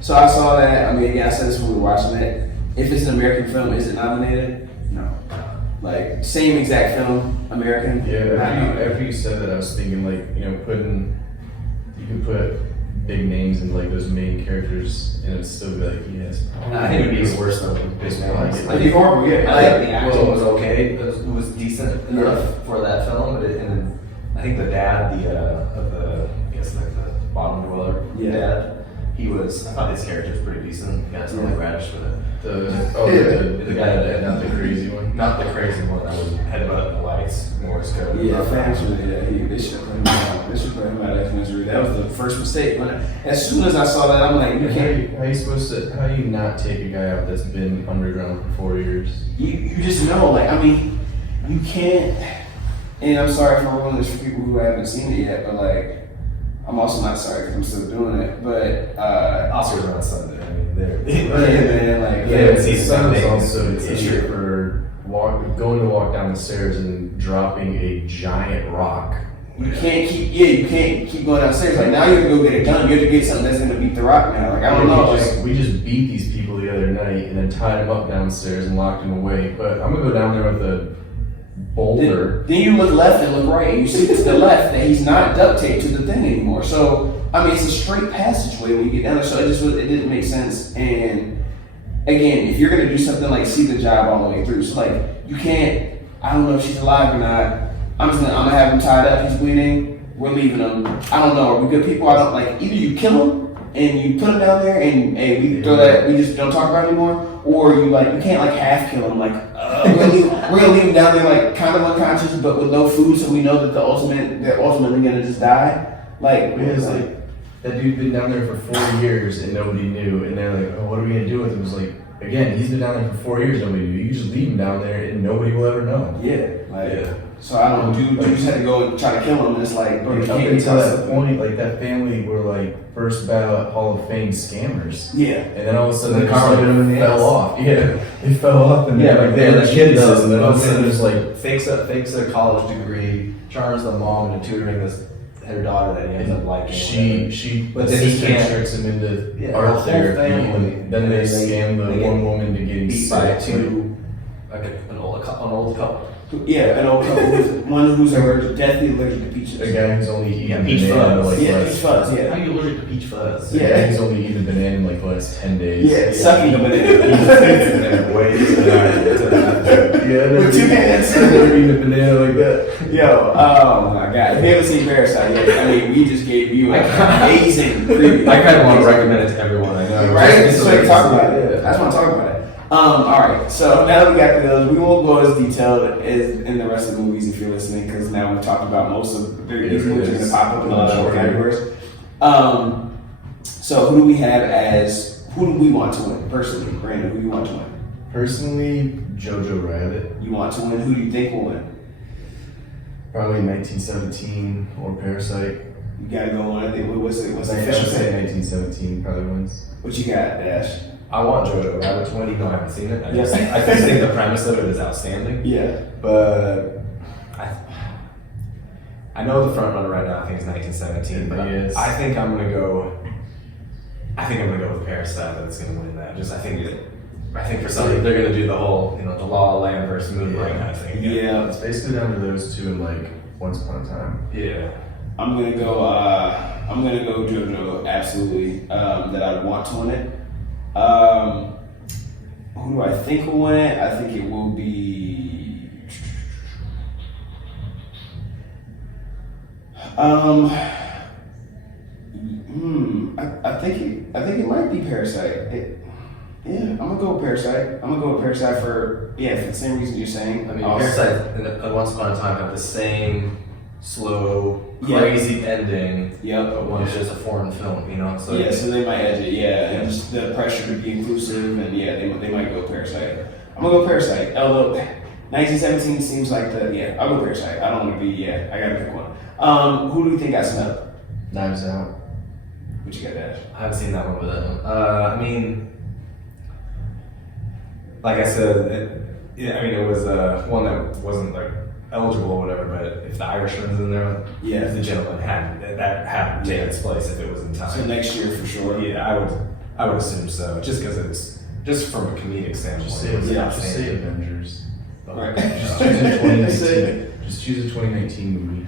So I saw that. I mean, again, I said this when we were watching it. If it's an American film, is it nominated? No. Like same exact film, American. Yeah, not nominated. after you said that, I was thinking like you can put big names in like those main characters, and it'd still be like yes. I think it'd be even worse though with Big Man. It'd be horrible. Yeah. I think Like, the acting was okay. It was decent enough for that film, but and then I think the dad, of the I guess like the bottom dweller Yeah. dad, I thought his character was pretty decent. He got something radish with it. The guy that not the crazy one. Not the crazy one that was headbutting the lights, Morris code. yeah, factually, yeah. They should put him out. They should put him out of misery. That was the first mistake. As soon as I saw that, I'm like, you can't. How do you not take a guy out that's been underground for 4 years? You just know, like, I mean, you can't. And I'm sorry for ruining this for people who haven't seen it yet, but like, I'm also not sorry because I'm still doing it. But Oscars are on Sunday. I mean, they're yeah, man, like, Yeah, the it's sun is Sunday. also It's idiot true. for going to walk down the stairs and dropping a giant rock. you can't keep going downstairs. Like now you have to go get a gun. You have to get something that's gonna beat the rock now. Like I don't know. Like, We just beat these people the other night and then tied them up downstairs and locked them away. But I'm gonna go down there with a boulder. then you look left and look right, and you see to the left that he's not duct taped to the thing anymore. So I mean, it's a straight passageway when you get down there. So it didn't make sense. And again, if you're gonna do something like see the job all the way through, so like you can't. I don't know if she's alive or not. I'm gonna have him tied up. He's bleeding. We're leaving him. I don't know. Are we good people? I don't like. Either you kill him and you put him down there, and hey, we throw that. We just don't talk about it anymore. Or you can't like half kill him. Like we're gonna leave him down there like kind of unconscious, but with no food, so we know that they're ultimately gonna just die. Like It's like that dude been down there for 4 years and nobody knew, and they're like, "Oh, what are we gonna do with him?" It's like again, he's been down there for 4 years. Nobody knew. You can just leave him down there, and nobody will ever know. Yeah, like Yeah. so I don't know. Dude just had to go and try to kill him, and it's like, bro, you Up can't be until that tough. point, like that family were like first ballot Hall of Fame scammers, Yeah, and then all of a sudden And they the just karma like, hit 'em in the fell ass. off. Yeah, they fell off, and Yeah, they're like they the were kid geniuses, does, and then all of a sudden just like fakes a college degree, charms the mom into tutoring her daughter that he ends up liking. But But then then he sister can't- tricks him into Yeah, art the whole therapy, family. and then they scam the they get one woman to getting beat by sick. two, like an old couple. yeah, an old couple one who's allergic, deathly allergic to peaches. A guy who's only eaten Yeah, peach banana fuzz. like Yeah, last. peach fuzz. How Yeah, are you allergic to peach fuzz? A Yeah. guy who's only eaten a banana in like the last 10 days. yeah, sucking a banana. And ways to Yeah, With two hands. I've never eaten a banana like that. Yo, oh my god! If you haven't seen Parasite yet, I mean, we just gave you an amazing preview. I kind of want to recommend it to everyone I know. Right? Just So we can talk about it. Yeah. I just want to talk about it. All right. So now that we got through those, we won't go as detailed as in the rest of the movies if you're listening, because now we've talked about most of these movies are going to pop up in the short categories. So who do we want to win personally, Brandon? Who do you want to win? Personally, Jojo Rabbit, You want to win? Who do you think will win? probably 1917 or Parasite. You gotta go on. I think what's the I would official say say? 1917 probably wins. What you got, Dash? I want Jojo Rabbit to win, even though I haven't seen it. I just, Yes. I just think the premise of it is outstanding. Yeah. But I know the front runner right now. I think is 1917. But Yes. I think I'm gonna go. I think I'm gonna go with Parasite. That's gonna win that. Just I think for some they're gonna do the whole the La La Land versus Moonlight kind of thing. Yeah. It's basically down to those two and like Once Upon a Time. Yeah. I'm gonna go JoJo, absolutely. That I want to win it. Who do I think will win it? I think it will be. I think it might be Parasite. I'm gonna go with Parasite. For the same reason you're saying. I mean, Also- Parasite and Once Upon a Time have the same slow, Yeah. crazy ending. Yep. But one's just a foreign film, So Yeah, so they might edge it, and just the pressure to be inclusive, and they might go Parasite. I'm gonna go Parasite. Although 1917 seems like I'll go Parasite. I don't want to be, I gotta pick one. Who do you think got snubbed? Knives Out. What you got, Dash? I haven't seen that one with it. I mean, like I said, it was one that wasn't like eligible or whatever. But if the Irishman's in there, Yeah. the gentleman had to take its place if it was in time. So next year for sure. Yeah, I would assume so, just because it's just from a comedic standpoint. Just say, it was just say outstanding. Avengers. Right. Just choose a 2019. Just choose a 2019 movie.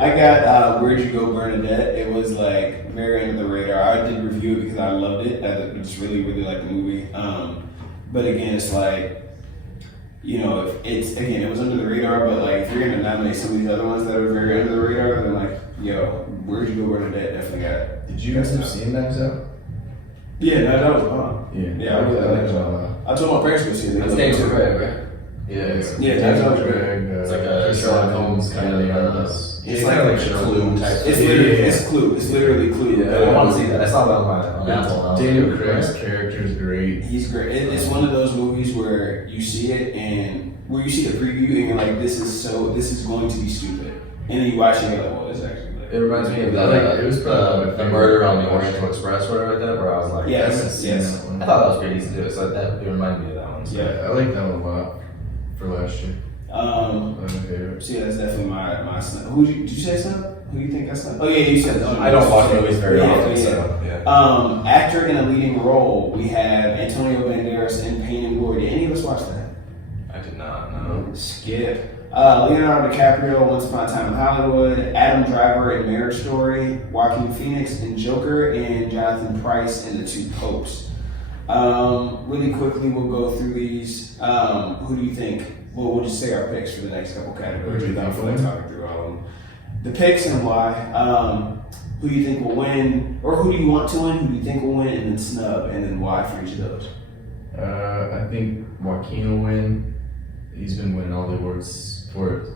I got Where'd You Go, Bernadette. It was like very under the radar. I did review it because I loved it. I just really, really liked the movie. But again, it's like, if it was under the radar, but like if you're gonna nominate some of these other ones that are very under the radar, then like, Where'd You Go, Bernadette definitely got. Did you guys have seen Knives Out? Yeah, no, that was fun. Yeah, I really like liked it it. a lot. I told my parents to go see it. That's Daniel Craig, right? Yeah, Daniel Craig. It's like a Sherlock Holmes kind of. It's kind of like Clue type. It's Clue. It's literally Clue. I want to see that. I saw that on Apple. Daniel Craig's character is great. He's great. It's one of those movies where you see it and where you see the preview and you're like, this is going to be stupid, and then you watch it and you're like, well, it's actually. It reminds me of It was probably the murder on the Oriental Express, whatever like that, where I was like, Yes. I thought that was pretty easy to do, so that it reminded me of that one. So. Yeah. I like that one a lot for last year. One of my favorites. So yeah, that's definitely my snub. Did you say snub? Who do you think I snub? Oh yeah, you said. I don't watch movies very often, Yeah. so yeah. Actor in a leading role, we have Antonio Banderas in Pain and Glory. Did any of us watch that? I did not know. Skip. Leonardo DiCaprio, Once Upon a Time in Hollywood, Adam Driver in Marriage Story, Joaquin Phoenix in Joker, and Jonathan Pryce in The Two Popes. Really quickly, we'll go through these. Who do you think? Well, we'll just say our picks for the next couple categories. Who do you without think really will win? talking through all of them. The picks and why. Who do you think will win, or who do you want to win? Who do you think will win, and then snub, and then why for each of those? I think Joaquin will win. He's been winning all the awards for it.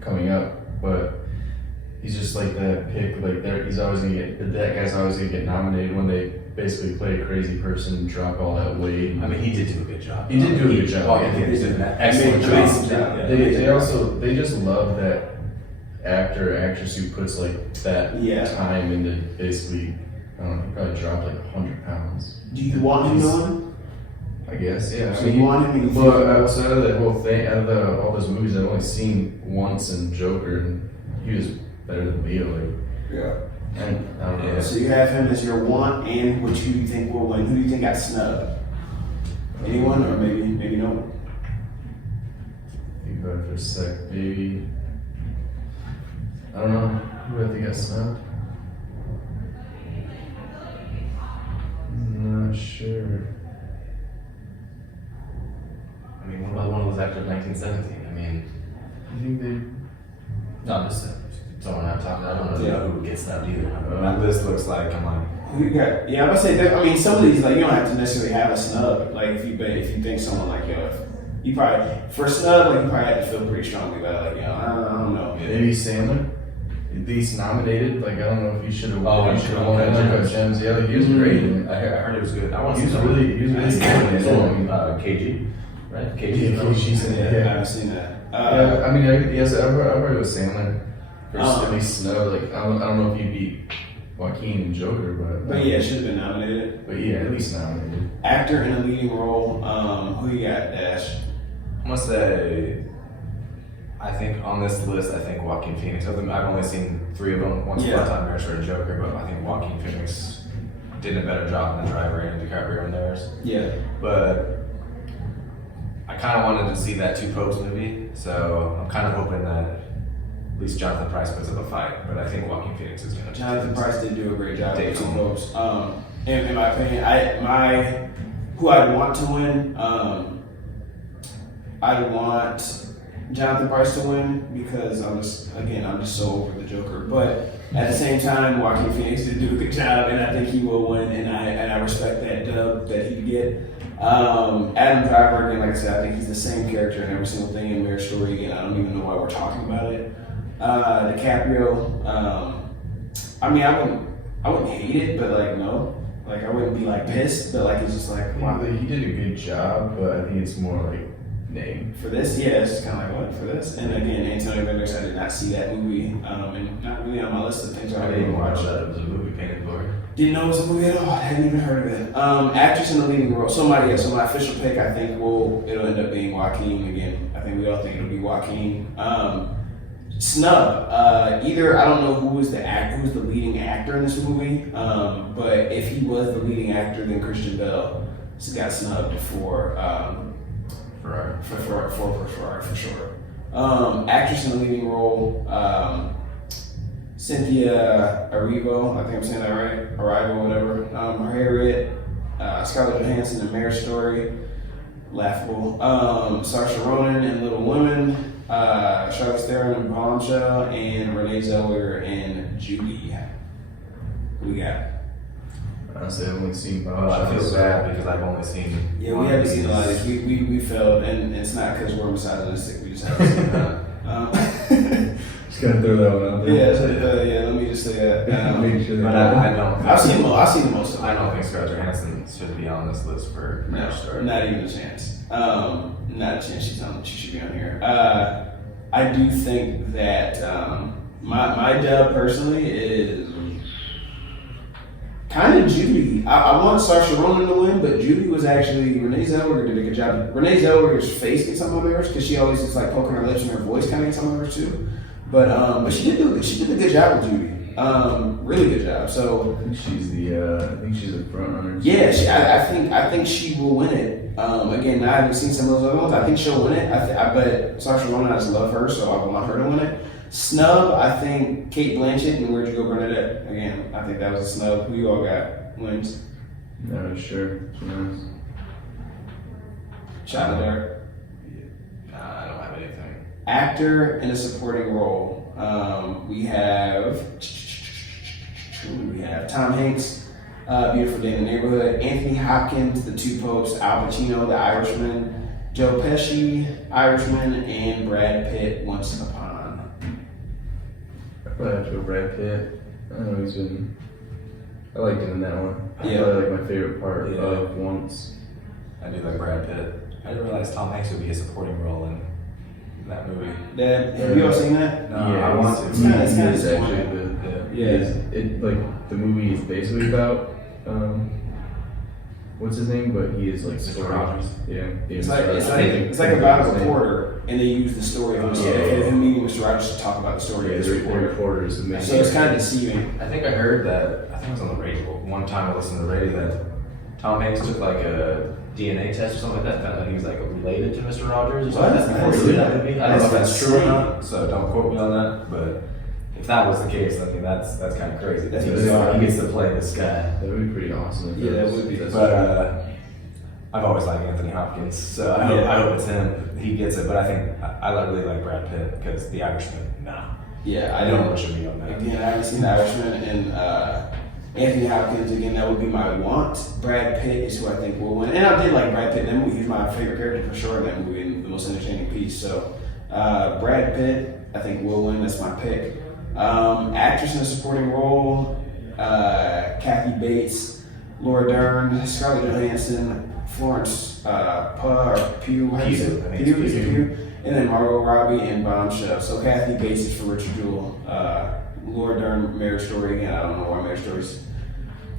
Coming up, but he's just like that pick. Like that guy's always gonna get nominated when they basically play a crazy person, drop all that weight. I mean, he did do a good job. He did do a good job. Walking Phoenix did an excellent Amazing job. job. They just love that actor or actress who puts like that Yeah. time into basically. I don't know. He probably dropped like 100 pounds. Do you want him to win? I guess, yeah. So you want him to Well, outside of that whole thing, out of all those movies, I've only seen once in Joker, and he was better than Leo. Like, Yeah. and I don't know. So you have him as your want, and which who do you think will win? Who do you think got snubbed? Anyone, or maybe no one? Think about it for a sec, maybe. I don't know. Who do I think got snubbed? I'm not sure. I mean, what about one of those actors 1917? I mean, You think they? no, I'm just throwing out talking. I don't really know who gets snubbed either. That list looks like, I'm like, Who you got? Yeah, I'm gonna say that. I mean, some of these like you don't have to necessarily have a snub. Like if you think someone like you probably for a snub like you probably have to feel pretty strongly about it, like I don't know. Maybe Sandler. At least nominated. Like I don't know if he should have. Oh, he he should have should've won won Uncut Gems. Gems. Yeah, like, he was great. in it. I heard it was good. I want to He see was really good. in it. KG, right? Yeah, KG. she's in it. I Yeah. haven't seen that. Yeah, I mean, yes, I've heard it was Sandler. For Oh. at least snub. Like I don't know if he beat Joaquin and Joker, But yeah, should have been nominated. But yeah, at least nominated. Actor in a leading role. Who you got, Dash? I must say, I think on this list, I think Joaquin Phoenix. I've only seen 3 of them. Once Upon a Time, Marriage for a Joker, but I think Joaquin Phoenix did a better job than Driver and DiCaprio in theirs. Yeah. But I kind of wanted to see that Two Popes movie, so I'm kind of hoping that at least Jonathan Pryce puts up a fight. But I think Joaquin Phoenix is going to. Jonathan Pryce did do a great job Take with Two home. Popes. In my opinion, who I'd want to win, I'd want Jonathan Pryce to win because I'm just so over the Joker. But at the same time, Joaquin Phoenix did do a good job, and I think he will win, and I respect that dub that he'd get. Adam Driver, again, like I said, I think he's the same character in every single thing in Marriage Story. Again, I don't even know why we're talking about it. DiCaprio, I mean, I wouldn't hate it, but like no, like I wouldn't be like pissed, but like it's just like wow. He did a good job, but I think it's more like name. For this, yeah, it's just kind of like what for this. And again, Antonio Banderas, I did not see that movie, and not really on my list of things I didn't watch that. It was a movie, Painted Glory. Didn't know it was a movie at all. I hadn't even heard of it. Actress in the leading role. So my official pick, I think it'll end up being Joaquin again. I think we all think it'll be Joaquin. Snub. Either I don't know who was the leading actor in this movie, but if he was the leading actor, then Christian Bale got snubbed for Ferrari. for Ferrari for sure. Actress in the leading role. Cynthia Erivo, I think I'm saying that right. Arrival, whatever. Her hair red. Scarlett Johansson in Marriage Story. Laughable. Saoirse Ronan in Little Women. Charlize Theron in Bombshell, and Renee Zellweger in Judy. Who we got? Honestly, I've only seen Well, I feel bad because I've only seen. Yeah, we haven't seen a lot of these. We failed, and it's not because we're misogynistic. We just haven't seen that. Just gonna throw that one out there. Let me just say that. Make sure But that I don't. I've seen the most of them. I don't think Scarlett Johansson should be on this list for No, Marriage Story. not even a chance. Not a chance. She should be on here. I do think that my dub personally is kind of Judy. I want Saoirse Ronan to win, but Judy was actually Renee Zellweger did a good job. Renee Zellweger's face gets on my nerves because she always is like poking her lips and her voice kind of gets on my nerves too. But she did a good job with Judy. Really good job. So I think she's a front runner. yeah, I think she will win it. Again, I haven't seen some of those other ones. I think she'll win it. But Saoirse Ronan, I just love her, so I want her to win it. Snub, I think Kate Blanchett and Where'd You Go, Bernadette. Again, I think that was a snub. Who you all got wins? No, sure. Shot in the dark. I don't have anything. Actor in a supporting role. We have Tom Hanks, Beautiful Day in the Neighborhood, Anthony Hopkins, The Two Popes, Al Pacino, The Irishman, Joe Pesci, Irishman, and Brad Pitt, Once Upon. I probably have to go Brad Pitt. I know he's been I liked him in that one. Yeah. Probably like my favorite part Yeah. of Once. I do like Brad Pitt. I didn't realize Tom Hanks would be a supporting role in that movie. Have you all seen that? No, I want to. It's kinda He is disappointing. actually good. Yeah. It like the movie is basically about what's his name, but he is like Mr. Rogers. Yeah, It's like about a reporter, and they use the story of him meeting Mr. Rogers to talk about the story Yeah, of the this reporter. reporters. And So it's kind of deceiving. I think I heard that, I think it was on the radio, one time I listened to the radio that Tom Hanks took like a DNA test or something like that, found out he was like related to Mr. Rogers or something like that before he did that movie. I don't know if that's true or not, so don't quote me on that, but if that was the case, I mean, that's kind of crazy. That's He bizarre. gets to play this guy. That would be pretty awesome. if Yeah, that was- would be. that's But I've always liked Anthony Hopkins, so I hope it's him. He gets it, but I think I really like Brad Pitt because The Irishman, nah. Yeah, I don't know what should be on that. Again, I haven't seen The Irishman, and Anthony Hopkins, again, that would be my want. Brad Pitt is who I think will win. And I did like Brad Pitt in that movie. He's my favorite character for sure in that movie and the most entertaining piece. So, Brad Pitt, I think will win. That's my pick. Actress in a supporting role, Kathy Bates, Laura Dern, Scarlett Johansson, Florence Pugh, how do you say it? I think it's Pugh. Pugh, and then Margot Robbie and Bombshell. So Kathy Bates is for Richard Jewell. Laura Dern, Marriage Story again. I don't know why Marriage Story's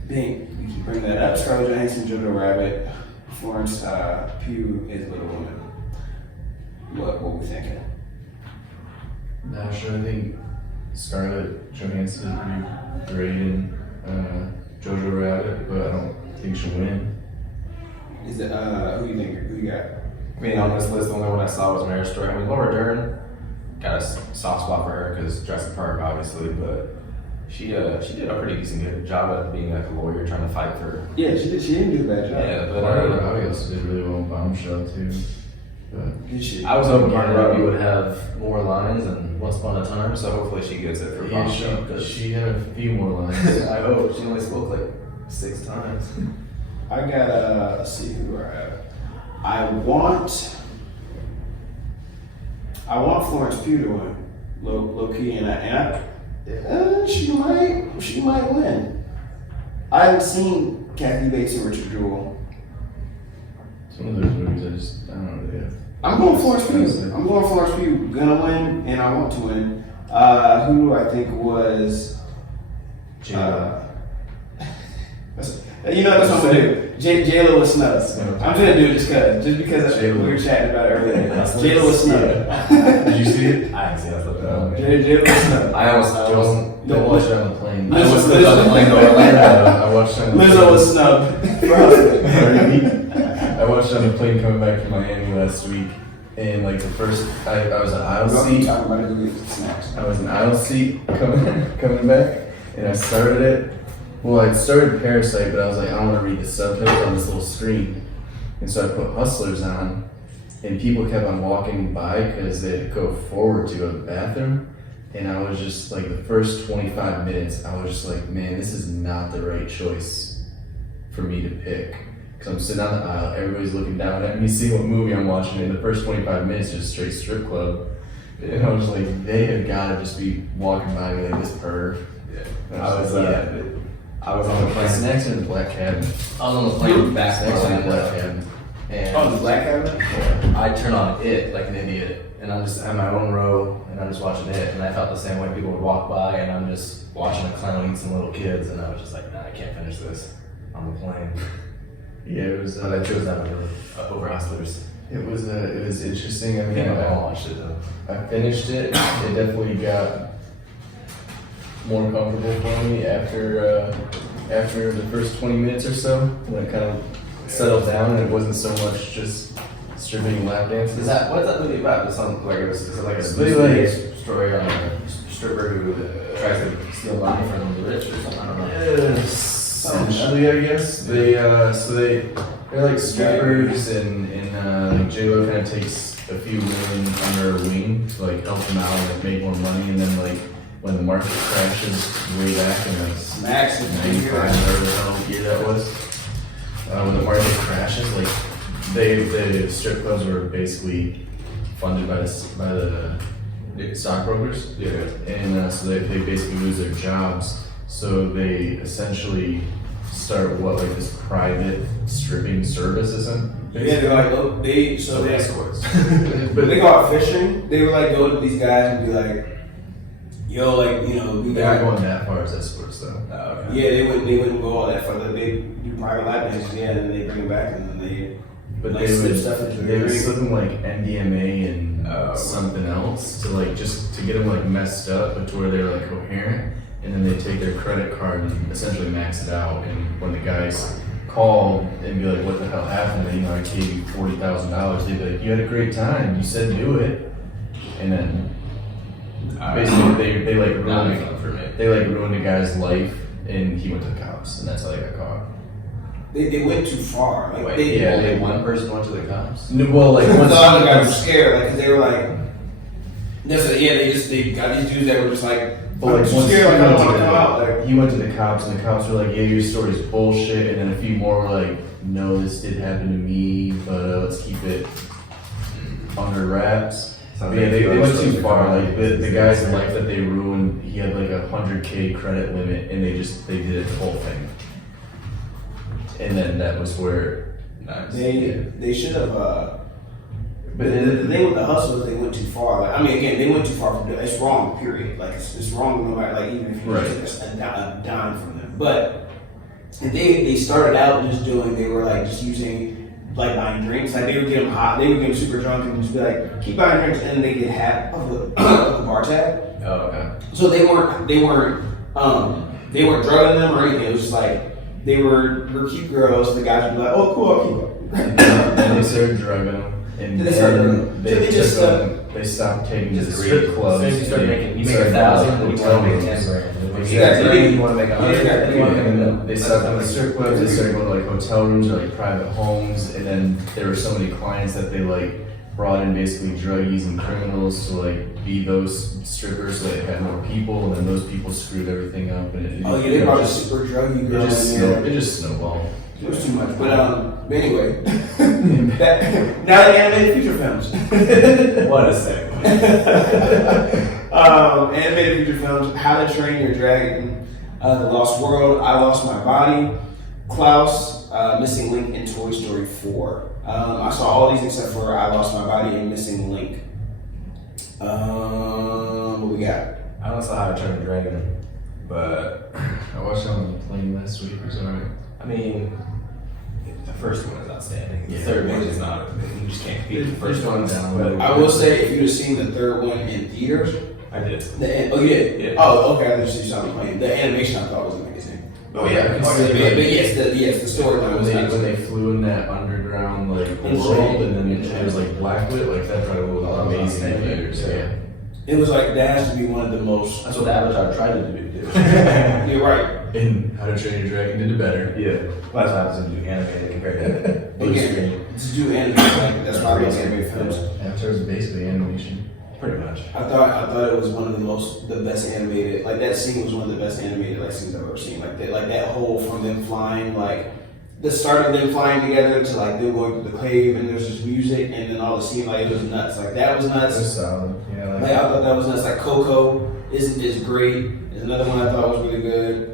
being. We keep bringing that up. Scarlett Johansson, Jojo Rabbit, Florence Pugh is Little Women. What we thinking? Not sure. I think Scarlett Johansson would be great in Jojo Rabbit, but I don't think she'll win. Is it who you think? Who you got? I mean, on this list, the only one I saw was Marriage Story. I mean, Laura Dern got a soft spot for her because Jurassic Park, obviously, but she did a pretty decent good job at being like a lawyer trying to fight for. Yeah, she did. She didn't do a bad job. Yeah, but Margot Robbie also did really well in Bombshell too. But Did she? I was hoping Margot Robbie would have more lines than Once Upon a Time, so hopefully she gets it for yeah, Bombshell. 'cause she had a few more lines. I hope she only spoke like 6 times. I got let's see who do I have. I want Florence Pugh to win, low key, and she might win. I haven't seen Kathy Bates and Richard Jewell. It's one of those movies I don't know. I'm going Florence Pugh. I'm going Florence Pugh. Gonna win, and I want to win. Who do I think was? You know that's what I'm gonna do. J-Lo was snubbed. I'm gonna do it just because we were chatting about it earlier. J-Lo was snubbed. Did you see it? I didn't see that flip J-Lo was snubbed. I almost Don't watch it on the plane. I almost flipped on the plane to I watched it on the Lizzo was snubbed. I watched it on the plane coming back from Miami last week, and like the first, I was an aisle seat. Talking about it, go get snacks. I was an aisle seat coming back, and I started it. Well, I started Parasite, but I was like, I don't want to read the subtitles on this little screen, and so I put Hustlers on, and people kept on walking by because they had to go forward to go to the bathroom. And I was just like, the first 25 minutes, I was just like, man, this is not the right choice for me to pick. Because I'm sitting on the aisle, everybody's looking down at me, seeing what movie I'm watching, and the first 25 minutes just straight strip club. And I was like, they have got to just be walking by me like this perv. Yeah. I was on the plane. Snacks in the black cabin. I was on the plane back Snacks in the when black cabin. Oh, the black cabinet? I turn on it like an idiot, and I'm just at my own row, and I'm just watching it, and I felt the same way. People would walk by, and I'm just watching a clown eat some little kids, and I was just like, nah, I can't finish this on the plane. Yeah, it was. But I chose that over Hustlers. It was interesting. I mean, Yeah, I watched it though. I finished it. It definitely got more comfortable for me after the first 20 minutes or so, when it kind of settled down and it wasn't so much just stripping lap dances. What is that movie about? Is it like a really story on a stripper who tries to steal money from the rich or something? I don't know. Essentially, I guess they're like strippers, and like J-Lo kind of takes a few women under her wing to like help them out and like make more money, and then like when the market crashes way back in like Max is 95 or whatever year that was, when the market crashes, like the strip clubs were basically funded by the stockbrokers. Yeah. And so they basically lose their jobs, So they essentially start like this private stripping service, isn't? Yeah, they're like, oh, they escorts. but they go out fishing. They would like go to these guys and be like, yo, like, you know, we They're not got. going that far as escorts though. Oh, okay. Yeah, they wouldn't go all that far. Like, they do private lap dances, yeah, and then they bring them back and then they But like they slip would, stuff into they would the slip them like MDMA and something else to like just to get them like messed up, but to where they're like coherent, and then they take their credit card and essentially max it out. And when the guys call and be like, "What the hell happened?" You know, I gave you $40,000. They'd be like, "You had a great time. You said do it," and then basically they like Not ruined fun for me. they like ruined a guy's life, and he went to the cops, and that's how they got caught. They went too far. Like, Wait, they, yeah, only they- one person went to the cops? No, well, like a once lot of guys were scared, like, 'cause they were like, they got these dudes that were just like, But like I'm too once scared, like, I don't want to come out. he, Like, he went to the cops, and the cops were like, "Yeah, your story's bullshit." And then a few more were like, "No, this did happen to me, but let's keep it under wraps." So But yeah, they went too stories far. are Like the guy's life that they ruined, he had like $100K credit limit, and they did it the whole thing. And then that was where. Nice. they should have. But The thing with the hustle is they went too far. Like, I mean, again, they went too far from it. It's wrong, period. Like, it's wrong no matter, like, even if you Right. take a dime from them. But they started out just doing, they were like just using, like, buying drinks. Like, they would get them hot, they would get them super drunk and just be like, keep buying drinks, and then they get half of the, of the bar tab. Oh, okay. So they weren't drugging them or anything. It was just like, they were cute girls, and the guys would be like, oh, cool, I'll keep up. then they started drugging them, and They started drugging then them. they So they just, took them. They stopped taking to the strip clubs. As soon as you start and making, you make started 1,000, going you to want to make hotel 10 rooms. grand. If you Yeah, got they- 3, you want to make 100. Yeah, and you want to make a million. They stopped going to strip clubs. They started going to like hotel rooms or like private homes, and then there were so many clients that they like brought in basically druggies and criminals to like be those strippers, so they had more people, and then those people screwed everything up. And it, Oh, yeah, they brought a super druggy it girl just in there. it just snowballed. It was too much. But anyway, now they animated feature films. What a segue. Animated feature films: How to Train Your Dragon, The Lost World, I Lost My Body, Klaus, Missing Link, and Toy Story 4. I saw all these except for I Lost My Body and Missing Link. What we got? I don't know how to Train a Dragon, but I watched it on the plane last week. It was alright. I mean, the first one is outstanding. The Yeah. third one is not. You just can't beat the first one. down. I will say, if you'd have seen the third one in theaters, I did. oh, you did? Yeah. Oh, okay. I just saw the plane. The animation I thought was amazing. Oh yeah. But yes, the storyline When was they nice. when they flew in that underground like Insane. world, and then it was like blacklit, like that probably was Oh, amazing. same Yeah. years, Yeah. It was like that has to be one of the most. That's what Avatar tried to do. You're right. And How to Train Your Dragon did it better. Yeah. Well, that's why I was going to do animated compared to blue Again, screen. to do animation, that's why I love animated films. Avatar is basically animation. Pretty much. I thought it was one of the best animated. Like, that scene was one of the best animated like scenes I've ever seen. Like that whole from them flying, like the start of them flying together to like them going through the cave, and there's just music, and then all the scene, like, it was nuts. Like, that was It was nuts. solid. Yeah, Like, I thought that was nuts. Like, Coco is great. Is another one I thought was really good.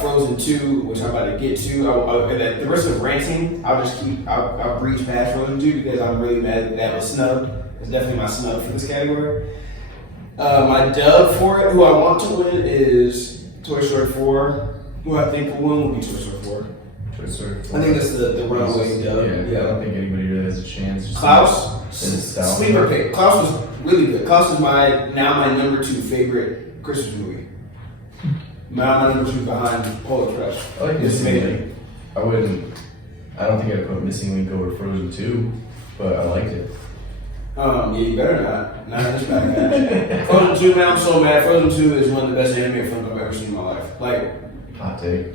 Frozen 2, which I'm about to get to. The rest of ranting, I'll breeze past Frozen 2 because I'm really mad that was snubbed. It's definitely my snub for this category. My dub for it, who I want to win, is Toy Story 4. Who I think will win will be Toy Story 4. Toy Story 4. I think that's the runaway dub. Yeah, I don't think anybody really has a chance. Just Klaus, nostalgia. sleeper pick. Klaus was really good. Klaus is my number 2 favorite Christmas movie. My number 2 behind Polar Express. I like It's Missing amazing. Link. I don't think I'd put Missing Link over Frozen 2, but I liked it. Yeah, you better not. Not in this podcast. Frozen 2, man, I'm so mad. Frozen 2 is one of the best animated films I've ever seen in my life. Like, Hot take.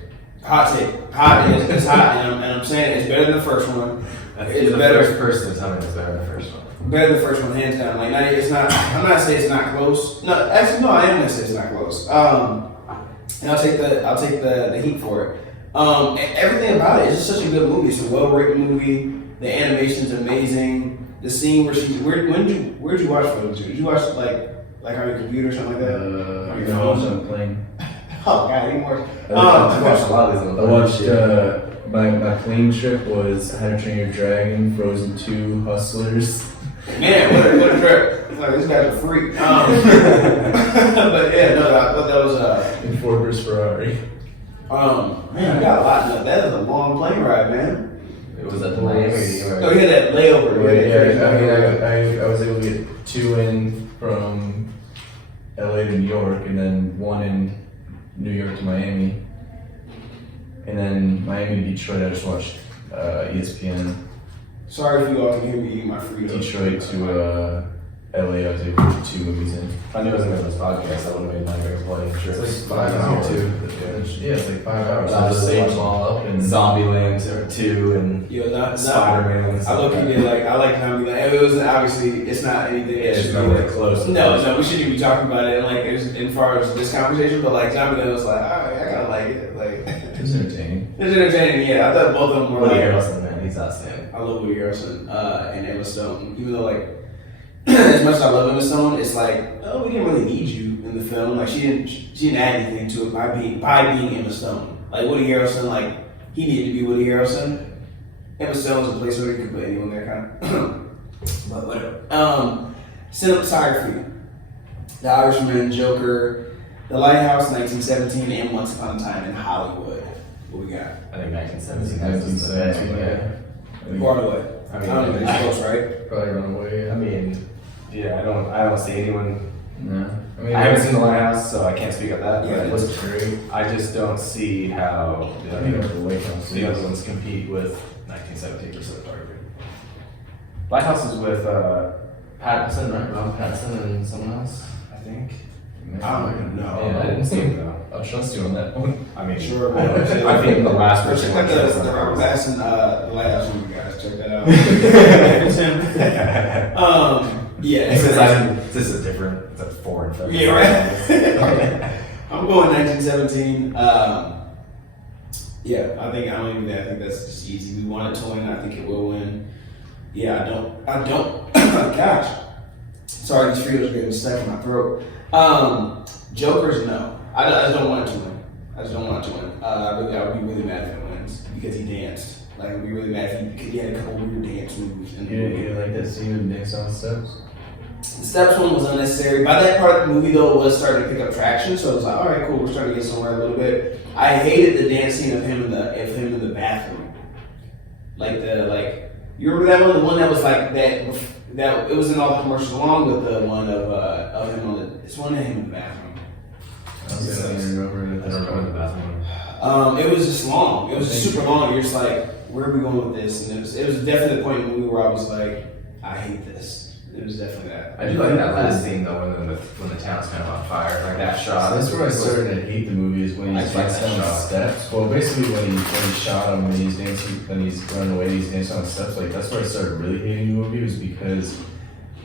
hot take. Hot, it's hot, and I'm saying it's better than the first one. It's the better. first person to tell me it's better than the first one. Better than the first one, hands down. Like, it's not. I'm not saying it's not close. No, actually, no. I am gonna say it's not close. And I'll take the heat for it. And everything about it is just such a good movie. It's a well-written movie. The animation's amazing. The scene where where'd you watch Frozen 2? Did you watch like on your computer or something like that? You know, I was on a plane. Oh God, even worse. I watched a lot of these on I the watched, shit. my plane trip was How to Train Your Dragon, Frozen 2, Hustlers. Man, what a trip! It's like this guy's a freak. But yeah, no, I thought that was And Ford vs Ferrari. man, I got a lot. That is a long plane ride, man. It was at Miami. Oh, you had that layover. I was able to get 2 in from LA to New York, and then 1 in New York to Miami. And then Miami to Detroit, I just watched ESPN. Sorry if you all can hear me eating my Fritos. Detroit to LA, I was able to get 2 movies in. If I knew I was gonna have this podcast, I would have made my very play. Sure. It's like 5 hours. Yeah, it's like 5 hours. I I was just saved watching them all up and Zombieland 2 and Yo, not Spider-Man. I look at it like I like Zombieland. It was obviously it's not anything. It's should not be really like- close. No, we shouldn't be talking about it. Like, as far as this conversation, but like Zombieland was like, alright, I gotta like it. Like, it's entertaining. it's entertaining. Yeah, I thought both of them were Woody like. Harrelson, man, he's outstanding. I love Woody Harrelson and Emma Stone. Even though, like, as much as I love Emma Stone, it's like, oh, we didn't really need you in the film. Like, she didn't add anything to it by being Emma Stone. Like Woody Harrelson, like he needed to be Woody Harrelson. Emma Stone was a place where you could put anyone there, kind of. But whatever. Cinematography: The Irishman, Joker, The Lighthouse, 1917, and Once Upon a Time in Hollywood. What we got? I think 1917 has the best. 1917, Yeah. Far away. I I mean, don't know if it's close, right? Probably run away. I mean, yeah, I don't see anyone. No. I mean, I haven't seen the Lighthouse, so I can't speak of that. Yeah, but it looks great. I just don't see how I think it's the Lighthouse. the other ones compete with 1917 for cinematography. Lighthouse is with Pattinson, right? Rob Pattinson and someone else, I think. I don't even know. Yeah, I didn't see him. though. I'll trust you on that one. I mean, Sure. I think the last Let's version. check out the Robert Pattinson, The Lighthouse movie, guys. Check that out. It's him. Yeah. This is different. It's a foreign film. Yeah, right. I'm going 1917. Yeah, I don't even think I think that's just easy. We want it to win. I think it will win. Yeah, I don't. Gosh. Sorry, these Fritos are getting stuck in my throat. Jokers, no. I just don't want it to win. I just don't want it to win. I would be really mad if it wins because he danced. Like, I'd be really mad if he had a couple weird dance moves. In the You movie. didn't like that scene with Nick's on steps? The steps one was unnecessary. By that part of the movie, though, it was starting to pick up traction. So it was like, all right, cool, we're starting to get somewhere a little bit. I hated the dance scene of him in the bathroom. You remember that one? The one that was like that it was in all the commercials along with the one of him on the. It's one of him in the bathroom. I don't remember I don't know in the bathroom. It was just long. It was just super long. You're just like, where are we going with this? And it was definitely the point in the movie where I was like, I hate this. It was definitely that. I do like that last scene though, when the town's kind of on fire, like that shot. That's where I started to hate the movie is when I he's like dancing that on the shot. steps. Well, basically when he shot him, when he's dancing, when he's running away, he's dancing on the steps. Like that's where I started really hating the movie was because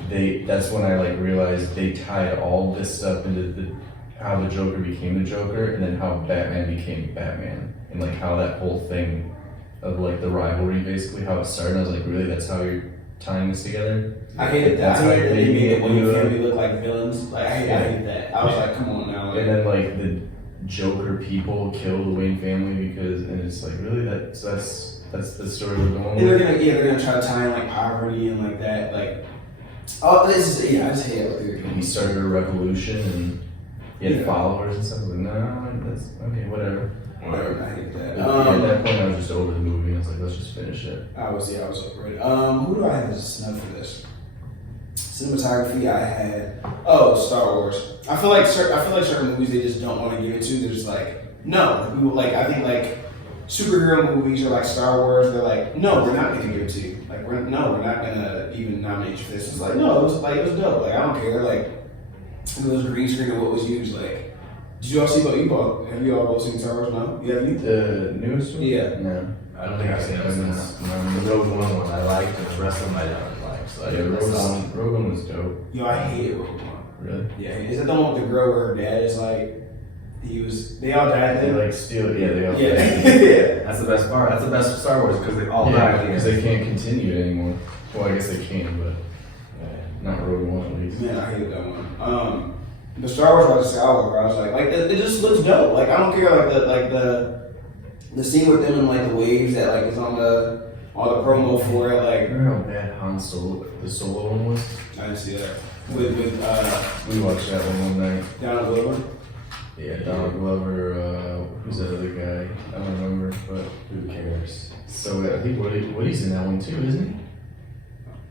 that's when I like realized they tied all this stuff into how the Joker became the Joker, and then how Batman became Batman, and like how that whole thing of like the rivalry, basically how it started. I was like, really, that's how you're tying this together? I hated that. That's how I you're hated that they making made it. one of the family look like villains. Like I hate that. I was like, come on now. And then like the Joker people kill the Wayne family because, and it's like, really, that's the story we're going And with. they're gonna try to tie in like poverty and like that. Like, oh, this is I just hate what they're And doing. he started a revolution and he had Yeah. followers and stuff. I was like, no, that's okay, whatever. Whatever, I hate that. At that point, I was just over the movie. I was like, let's just finish it. I was over it. Who do I have as a snub for this? Cinematography, I had Star Wars. I feel like certain movies they just don't want to give it to. They're just like, no. We will, like I think like superhero movies or like Star Wars. They're like, no, we're not gonna give it to you. Like we're not gonna even nominate you for this. It's like no, it was dope. Like I don't care. Like it was green screen or what was used. Like did you all see what you bought? Have you all both seen Star Wars? No, you haven't. The newest one? Yeah. No. I don't think I've seen it since the Rogue One I liked, and the rest of them I don't like. So I Yeah, didn't miss out. Rogue One was dope. Yo, I hated Rogue One. Really? Yeah, is that the one with the girl where her dad is like, they all died They then? like steal it. Yeah, they all. Yeah. Yeah. That's the best part. That's the best Star Wars because they all Yeah, died. because they can't continue it anymore. Well, I guess they can, but not Rogue One at least. Man, I hated that one. the Star Wars Rise of Skywalker, I was like it just looks dope. Like I don't care the scene with them and like the waves that like is on the promo for it. Like Remember how bad the Solo one was? I didn't see that with We watched that one night. Donald Glover. Yeah, Donald Glover, who's that other guy? I don't remember, but Who cares? so I think Woody's in that one too, isn't he?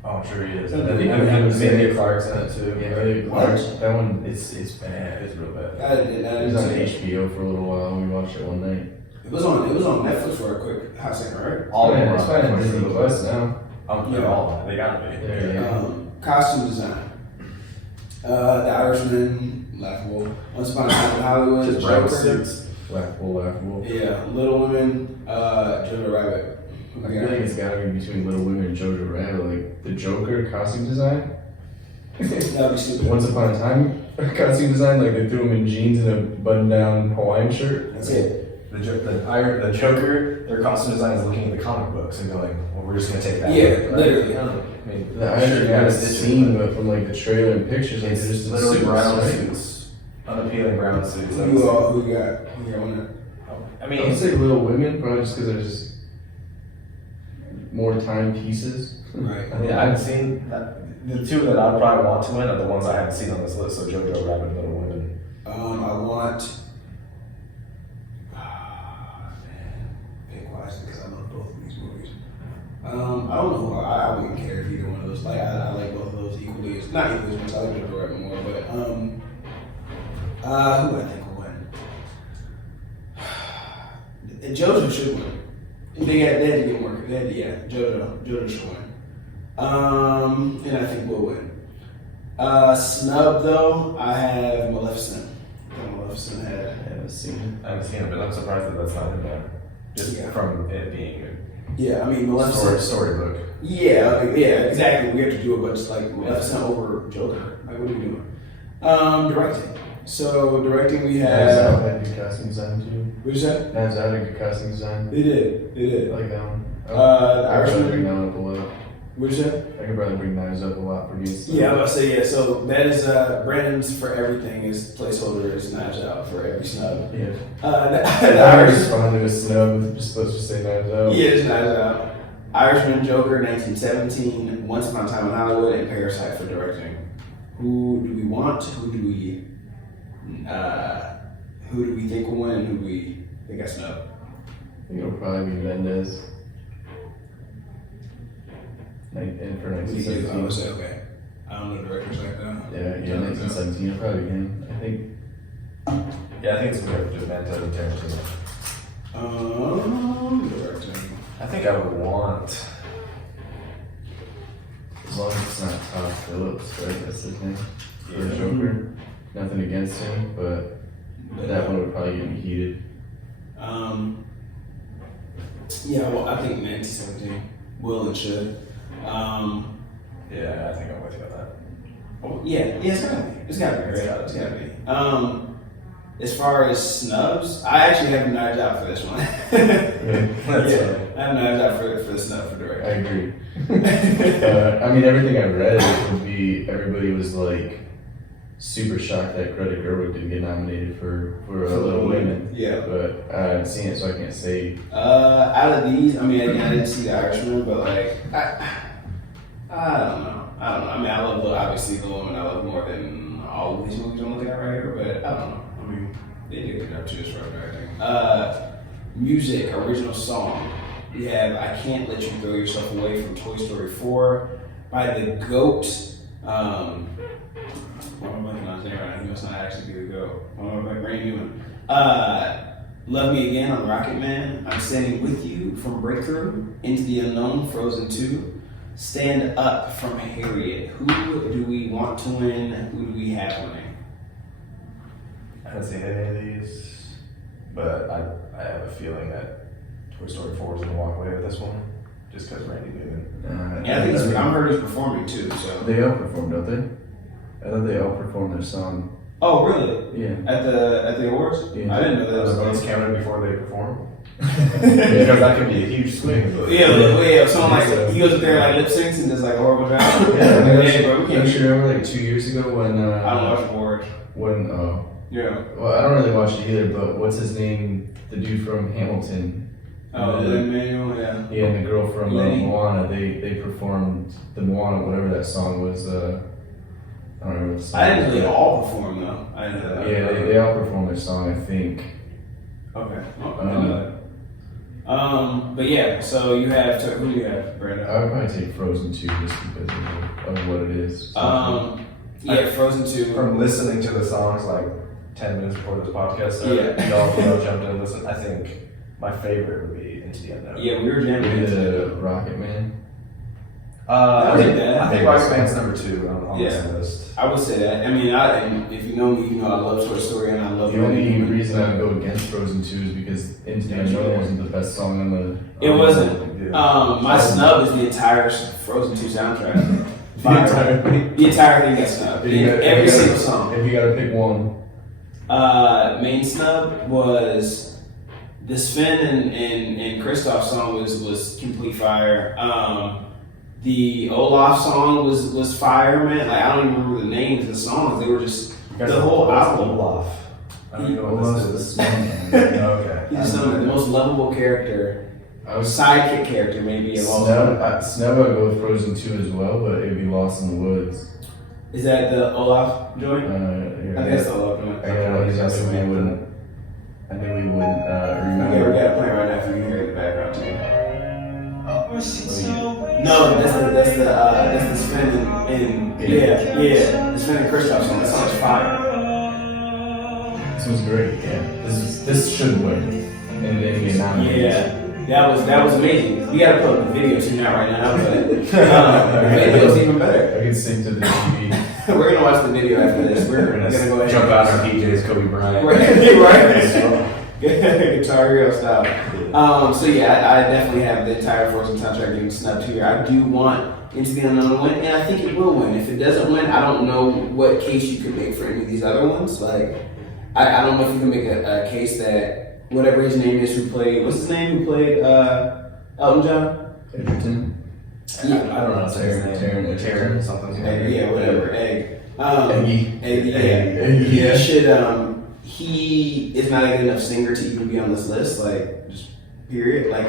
Oh, I'm sure he is. I And think then Emilia Clarke's in it too. Yeah, Emilia Clarke. That one, it's Yeah, it's real bad. I didn't it was on see it. HBO for a little while. We watched it one night. It was on Netflix for a quick hot second, right? All of them It's are fine on on Disney Disney Plus now. They're all. They gotta be. Yeah. Costume design. The Irishman, laughable. Once Upon a Time in Hollywood, Just brown Joker. suits. Laughable. Yeah, Little Women, Jojo Rabbit. I feel like it's gotta be between Little Women and Jojo Rabbit. Like the Joker costume design. That'd be stupid. Once Upon a Time costume design, like they threw him in jeans and a button-down Hawaiian shirt. That's it. The Joker, their costume design is looking at the comic books and going, well, we're just gonna take that. Yeah, right? literally. I mean, I actually got a scene, but from like the trailer and pictures, like It's there's just literally brown right? suits, unappealing brown suits. Who you got on it? I I would mean, say Little Women, probably just because they're just more timepieces. Right. I haven't seen that. The two that I'd probably want to win are the ones I haven't seen on this list. So Jojo Rabbit and Little Women. I want. Pick wisely because I love both of these movies. I don't know. I wouldn't care if either one of those. Like I like both of those equally. Not equally as much. I like Jojo Rabbit more, but who I think will win? Jojo should win. They had to get more. Jojo should win. And I think we'll win. Snub though, I have Maleficent. Maleficent had. I haven't seen I haven't seen it, but I'm surprised that that's not in there. Just Yeah. from it being Yeah, I mean a Maleficent. storybook. Yeah, exactly. We have to do it, but just like Maleficent over Joker. Like, what are we doing? Directing. So directing, we Knives have. Out had good casting design too. What you said? Knives Out had good casting design. They did. I like that one. The I could probably bring Irishman. that one up a lot. What you said? I could probably bring Knives Up a lot for you. Yeah, I was about to say yeah. So that is Brandon's for everything is placeholder is Knives Out for every snub. Yeah. The I Irish. responded to snub. Just let's just say Knives Out. Yeah, it's Knives Out. Irishman, Joker, 1917, Once Upon a Time in Hollywood, and Parasite for directing. Who do we want? Who do we think will win? And who do we think I snub? I think it'll probably be Mendez. And for I would 1917. say okay. I don't know directors like that. Yeah, 1917. It'll probably be him. I think. Yeah, I think it's weird just Manto and Tarantino. Directing. I think I would want. As long as it's not Todd Phillips, right? That's his name. For Yeah. Joker. Nothing against him, but that one would probably get me heated. Yeah, well, I think 1917 will and should. Yeah, I think I'm with you on that. Yeah, it's gotta be. It's gotta be, right? It's gotta be. As far as snubs, I actually have Knives Out for this one. Yeah. I have Knives Out for the snub for I directing. agree. I mean, everything I read would be everybody was like super shocked that Greta Gerwig didn't get nominated for Little Women. Yeah. But I haven't seen it, so I can't say. Out of these, I mean, again, I didn't see the Irishman, but like, I don't know. I mean, I love obviously the woman I love more than all of these movies I'm looking at right here, but I don't know. I mean, they did good job too as far as directing. Music, original song. We have "I Can't Let You Throw Yourself Away" from Toy Story 4 by the GOAT. What am I blanking on his name right now? He must not actually be the GOAT. Randy Newman. Love Me Again on Rocket Man. I'm Standing With You from Breakthrough. Into the Unknown, Frozen 2. Stand Up from Harriet. Who do we want to win? Who do we have winning? I haven't seen any of these, but I have a feeling that Toy Story 4 is going to walk away with this one, just because Randy Newman. Yeah, I think I'm heard he's performing too. So. They outperformed, don't they? I thought they outperformed their song. Oh really? Yeah. At the awards? Yeah. I didn't know that. Those Was votes counted before they perform. Because that could be a huge swing. Yeah, someone like he goes up there like lip syncs and does like a horrible job. Yeah, Bro, we don't can't. you remember like 2 years ago when I don't watch Ward. Yeah. well, I don't really watch it either, but what's his name? The dude from Hamilton. Oh, Lin-Manuel, yeah. Yeah, and the girl from Lenny. Moana. They performed the Moana, whatever that song was. I don't remember the song. I didn't really all perform though. I didn't know that. Yeah, they all performed their song, I think. Okay. Oh, I didn't know that. But yeah, so you have who do you have, Brandon? I would probably take Frozen 2 just because of what it is. Yeah, Frozen 2. From listening to the songs like 10 minutes before this podcast started, Yeah. y'all jumped in and listened. I think my favorite would be Into the Unknown. Yeah, we were jamming Maybe into the it. Rocket Man. I would say that. I think Rocket Man's number 2 on Yeah. this list. I would say that. I mean, and if you know me, you know I love Toy Story and I love The only reason I would go against Frozen 2 is because Into the Unknown wasn't the best song on the. It wasn't. Yeah. My snub is the entire Frozen 2 soundtrack. The entire thing. The entire thing got snubbed. Every single song. If you gotta pick one. Main snub was the Sven and Kristoff song was complete fire. The Olaf song was fire, man. Like I don't even remember the names of the songs. They were just the whole album. Olaf. I don't know what Olaf's this is. the song. Okay. He's just the most lovable character, I was sidekick character maybe of all time. Snub I'd go with Frozen 2 as well, but it'd be Lost in the Woods. Is that the Olaf joint? Yeah. I think that's the Olaf joint. I knew we wouldn't. I knew we wouldn't Yeah, we remember. got it playing right now for you to hear in the background too. No, that's the Sven and the Sven and Kristoff song. That song's fire. This was great. Yeah. This should win. And then get nominated. Yeah, that was amazing. We gotta put up the video too now right now, but the video's even better. I can sing to the TV. We're gonna watch the video after this. We're gonna go ahead. Jump out our PJs, Kobe Bryant. Right. Guitar Hero style. So yeah, I definitely have the entire Frozen soundtrack getting snubbed here. I do want Into the Unknown to win, and I think it will win. If it doesn't win, I don't know what case you could make for any of these other ones. Like, I don't know if you can make a case that whatever his name is what's his name who played Elton John? Edgerton. Yeah. I don't know how to say his name. Taron something. Yeah, whatever. Egg. Eggy. Egg. Yeah. He is not a good enough singer to even be on this list. Like, just period. Like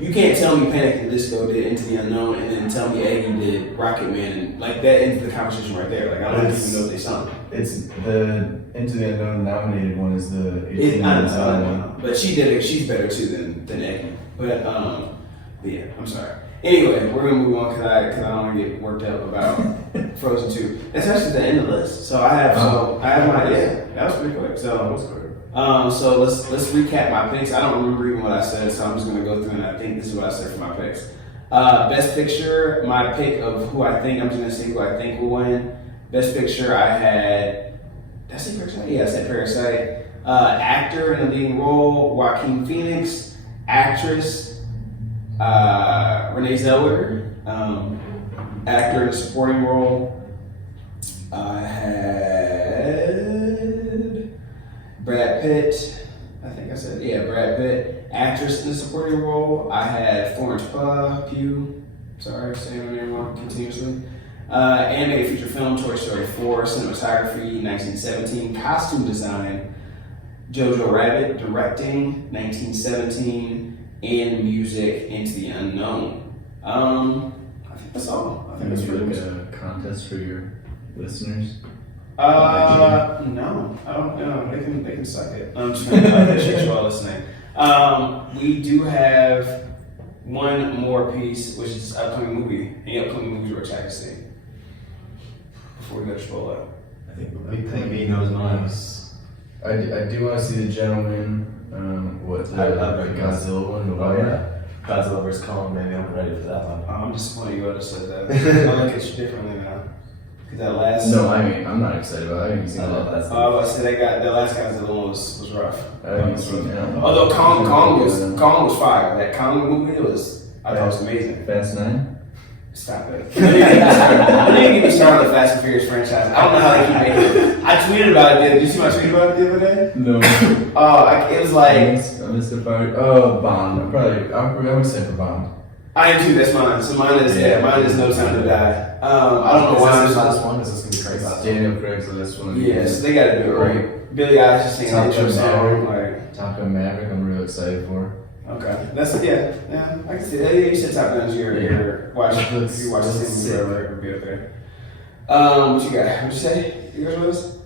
you can't tell me Panic! At the Disco did Into the Unknown and then tell me Eggy did Rocket Man, and like that ends the conversation right there. Like I don't even know what they sung. It's the Into the Unknown nominated one is the 18 I minutes don't on know. one. But she did it. She's better too than Eggy. But yeah, I'm sorry. Anyway, we're gonna move on because I don't want to get worked up about Frozen 2. That's actually the end of the list. So I have my that was pretty quick. So let's recap my picks. I don't remember even what I said, so I'm just gonna go through and I think this is what I said for my picks. Best Picture, my pick of who I think I'm just gonna say who I think will win. Best Picture, I had. Did I say Parasite? Yeah, I said Parasite. Actor in the leading role, Joaquin Phoenix. Actress. Renee Zellweger, actor in a supporting role. I had Brad Pitt. I think I said Brad Pitt. Actress in a supporting role. I had Florence Pugh. Sorry, saying her name wrong continuously. Animated feature film, Toy Story 4. Cinematography, 1917. Costume design, Jojo Rabbit. Directing, 1917. And music, Into the Unknown. I think that's all. I think that's pretty much a contest for your listeners. No, I don't know. They can suck it. I'm just gonna appreciate you all listening. We do have one more piece, which is upcoming movie. Any upcoming movies we're excited to see before we go to Chipotle? I think he knows mine. I do want to see The Gentleman. The Godzilla one? Oh yeah. Godzilla vs. Kong, maybe I'm ready for that one. I'm disappointed you just said that. I look at you differently now. Cause that last. No, I mean, I'm not excited about it. I haven't seen that. I was about to say that last Godzilla one was rough. I haven't seen that. Although Kong was fire. That Kong movie I thought was amazing. Fast 9? Stop it. Don't even get me started on the Fast and Furious franchise. I don't know how they keep making it. I tweeted about it. Did you see my tweet about it the other day? No. It was like I missed the part. Oh, Bond. I would say for Bond. I am too. That's mine. So mine is No Time to Die. I don't know why Is I'm this not. last one? Is this gonna be Craig's last one? Daniel Craig's the last one. Yes, they got to do it right. Billie Eilish just saying Top intro Gun song. Maverick. Like, Top Gun Maverick. I'm real excited for. okay, that's yeah. I can see that. Yeah, you said Top Gun's your watch. If you watch the same movie, it would be up there. What you got? What'd you say? Yours was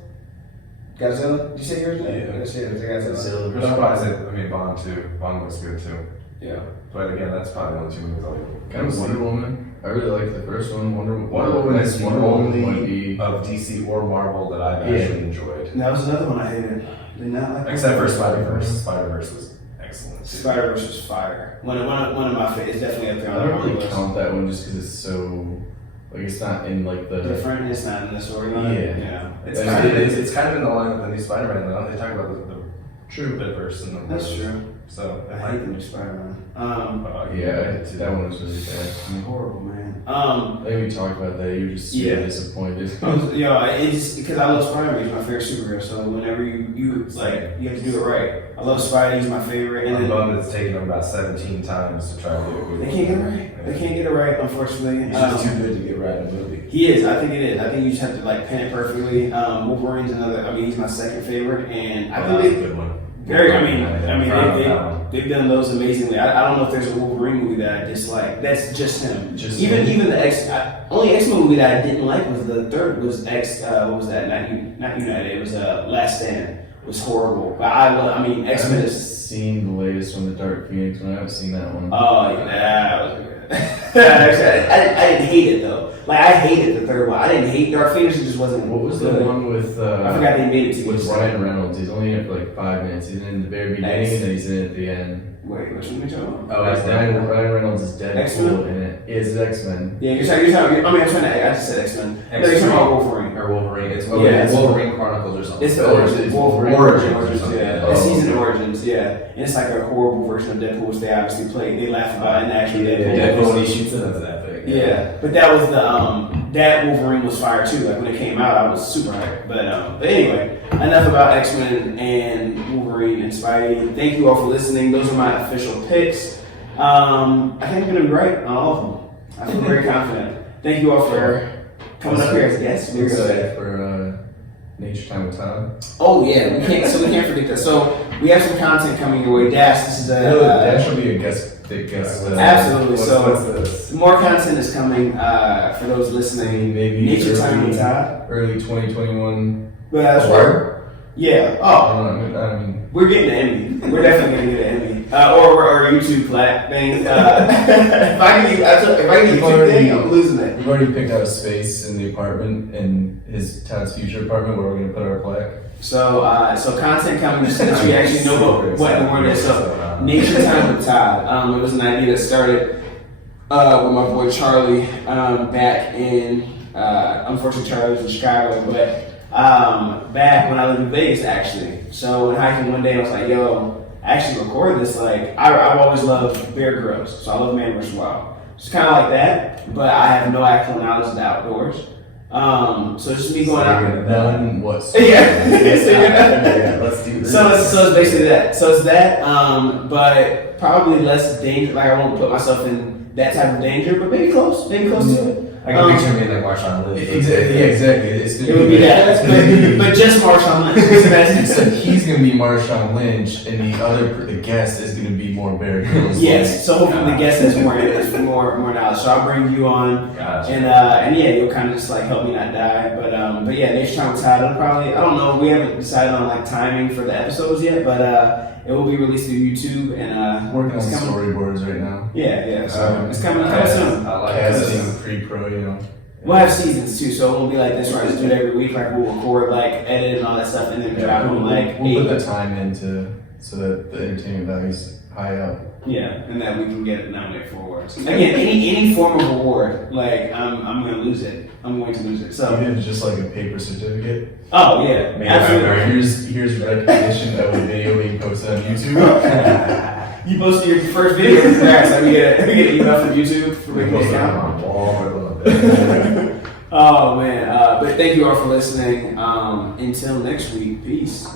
Godzilla. Did you say yours? Yeah. That's it. Godzilla. But I'd probably say, I mean, Bond too. Bond looks good too. Yeah. But again, that's probably the only two movies I'll like. Kind of Wonder Woman. I really like the first one. Wonder Woman That's is one the only only of DC or Marvel that I've Yeah. actually enjoyed. And that was another one I hated. Did not like. Except for Spider-Verse. Spider-Verse was excellent. Spider-Verse was fire. One of my favorites. It's definitely up there. I on don't the really list. count that one just because it's so like it's not in like the Different. It's not in the storyline. Yeah. It's And kind of, it- it's kind of in the line of the new Spider-Man though. They talk about the True. Bitverse and the That's true. So I hate the new Spider-Man. Yeah, that one was really bad. Horrible, man. I think we talked about that. You were just super Yeah. disappointed. It's because I love Spider-Man. He's my favorite superhero. So whenever you like, you have to do it right. I love Spidey. He's my favorite. And I'm then bummed it's taken them about 17 times to try to get a good they can't get it right. They can't get it right, unfortunately. He's just too good to get right in a movie. He is. I think it is. I think you just have to like pin it perfectly. Wolverine's another. I mean, he's my second favorite, and I think That's a they good one. they've done those amazingly. I don't know if there's a Wolverine movie that I dislike. That's just him. Just even him. the only X-Men movie that I didn't like was the third was what was that? Not United. It was Last Stand. It was horrible. But I mean I X-Men haven't is. seen the latest one, the Dark Phoenix one. I haven't seen that one. Oh yeah, that was good. I didn't hate it though. Like I hated the third one. I didn't hate Dark Phoenix. It just wasn't. What was the good. one with? I forgot they made it to With you. Ryan Reynolds. He's only in it for like 5 minutes. He's in the very beginning X. and then he's in it at the end. Wait, which one are you talking about? Oh, it's Ryan Reynolds is X-Men? Deadpool in it. It's X-Men. Yeah, you're talking. I mean, I'm trying to. I just said X-Men. No, you're talking about Wolverine. Or Wolverine. It's Yeah, Wolverine Chronicles or something. It's the Oh, origins. it's Wolverine Origins. Yeah, Oh, the season okay. Origins. Yeah, and it's like a horrible version of Deadpool, which they obviously played. They laugh about in the actual Deadpool. Yeah, when he shoots it, that's epic. Yeah, but that was the that Wolverine was fire too. Like when it came out, I was super hyped. But anyway, enough about X-Men and Wolverine and Spidey. Thank you all for listening. Those are my official picks. I think I'm gonna be right on all of them. I feel very confident. Thank you all for coming up here as guests. I'm excited for Nature Time with Todd. Oh yeah, we can't forget that. So we have some content coming your way. Dash, this is That should be a big guest. Absolutely. What's this? more content is coming for those listening. Maybe Nature Time with Todd. early 2021. But that's right. Yeah. Oh, I mean, we're getting an Emmy. We're definitely gonna get an Emmy. Or a YouTube plaque thing. If I can get a YouTube thing, I'm losing it. we've already picked out a space in the apartment, in Todd's future apartment, where we're going to put our plaque. So content coming just so that you actually know what the word is. So Nature Time with Todd. It was an idea that started with my boy Charlie back in unfortunately Charlie was in Chicago, but back when I lived in Vegas actually. So when hiking one day I was like, yo, I actually recorded this. Like I've always loved Bear Grylls, so I love Man vs. Wild. It's kind of like that, but I have no actual knowledge of the outdoors. So it's just me going out. None whatsoever. Yeah. Let's do this. So it's basically that. So it's that, but probably less danger. Like I won't put myself in that type of danger, but maybe close to it. I can picture me like Marshawn Lynch. Exactly. Yeah, exactly. It's It would be that, but just Marshawn Lynch. So he's gonna be Marshawn Lynch, and the guest is gonna be more Bear Grylls. Yes. So hopefully the guest has more knowledge. So I'll bring you on, Gotcha. and yeah, you'll kind of just like help me not die. But yeah, Nature Time with Todd. I don't know. We haven't decided on like timing for the episodes yet, but it will be released through YouTube and Working on it's coming. storyboards right now. Yeah. So it's coming Nice. soon. I like Casting this. pre-pro, you know. We'll have seasons too, so it won't be like this where I just do it every week. Like we'll record, like edit and all that stuff, and then drop them like We'll put eight. the time into so that the entertainment value's high up. Yeah, and that we can get it nominated for awards. Again, any form of award, like I'm gonna lose it. I'm going to lose it. So Even if it's just like a paper certificate. oh yeah, Maybe absolutely. Here's recognition of a video being posted on YouTube. You posted your first video. Congrats. I get an email from YouTube for We making an posted it account. on my wall, right on the bed. Oh man. But thank you all for listening. Until next week. Peace.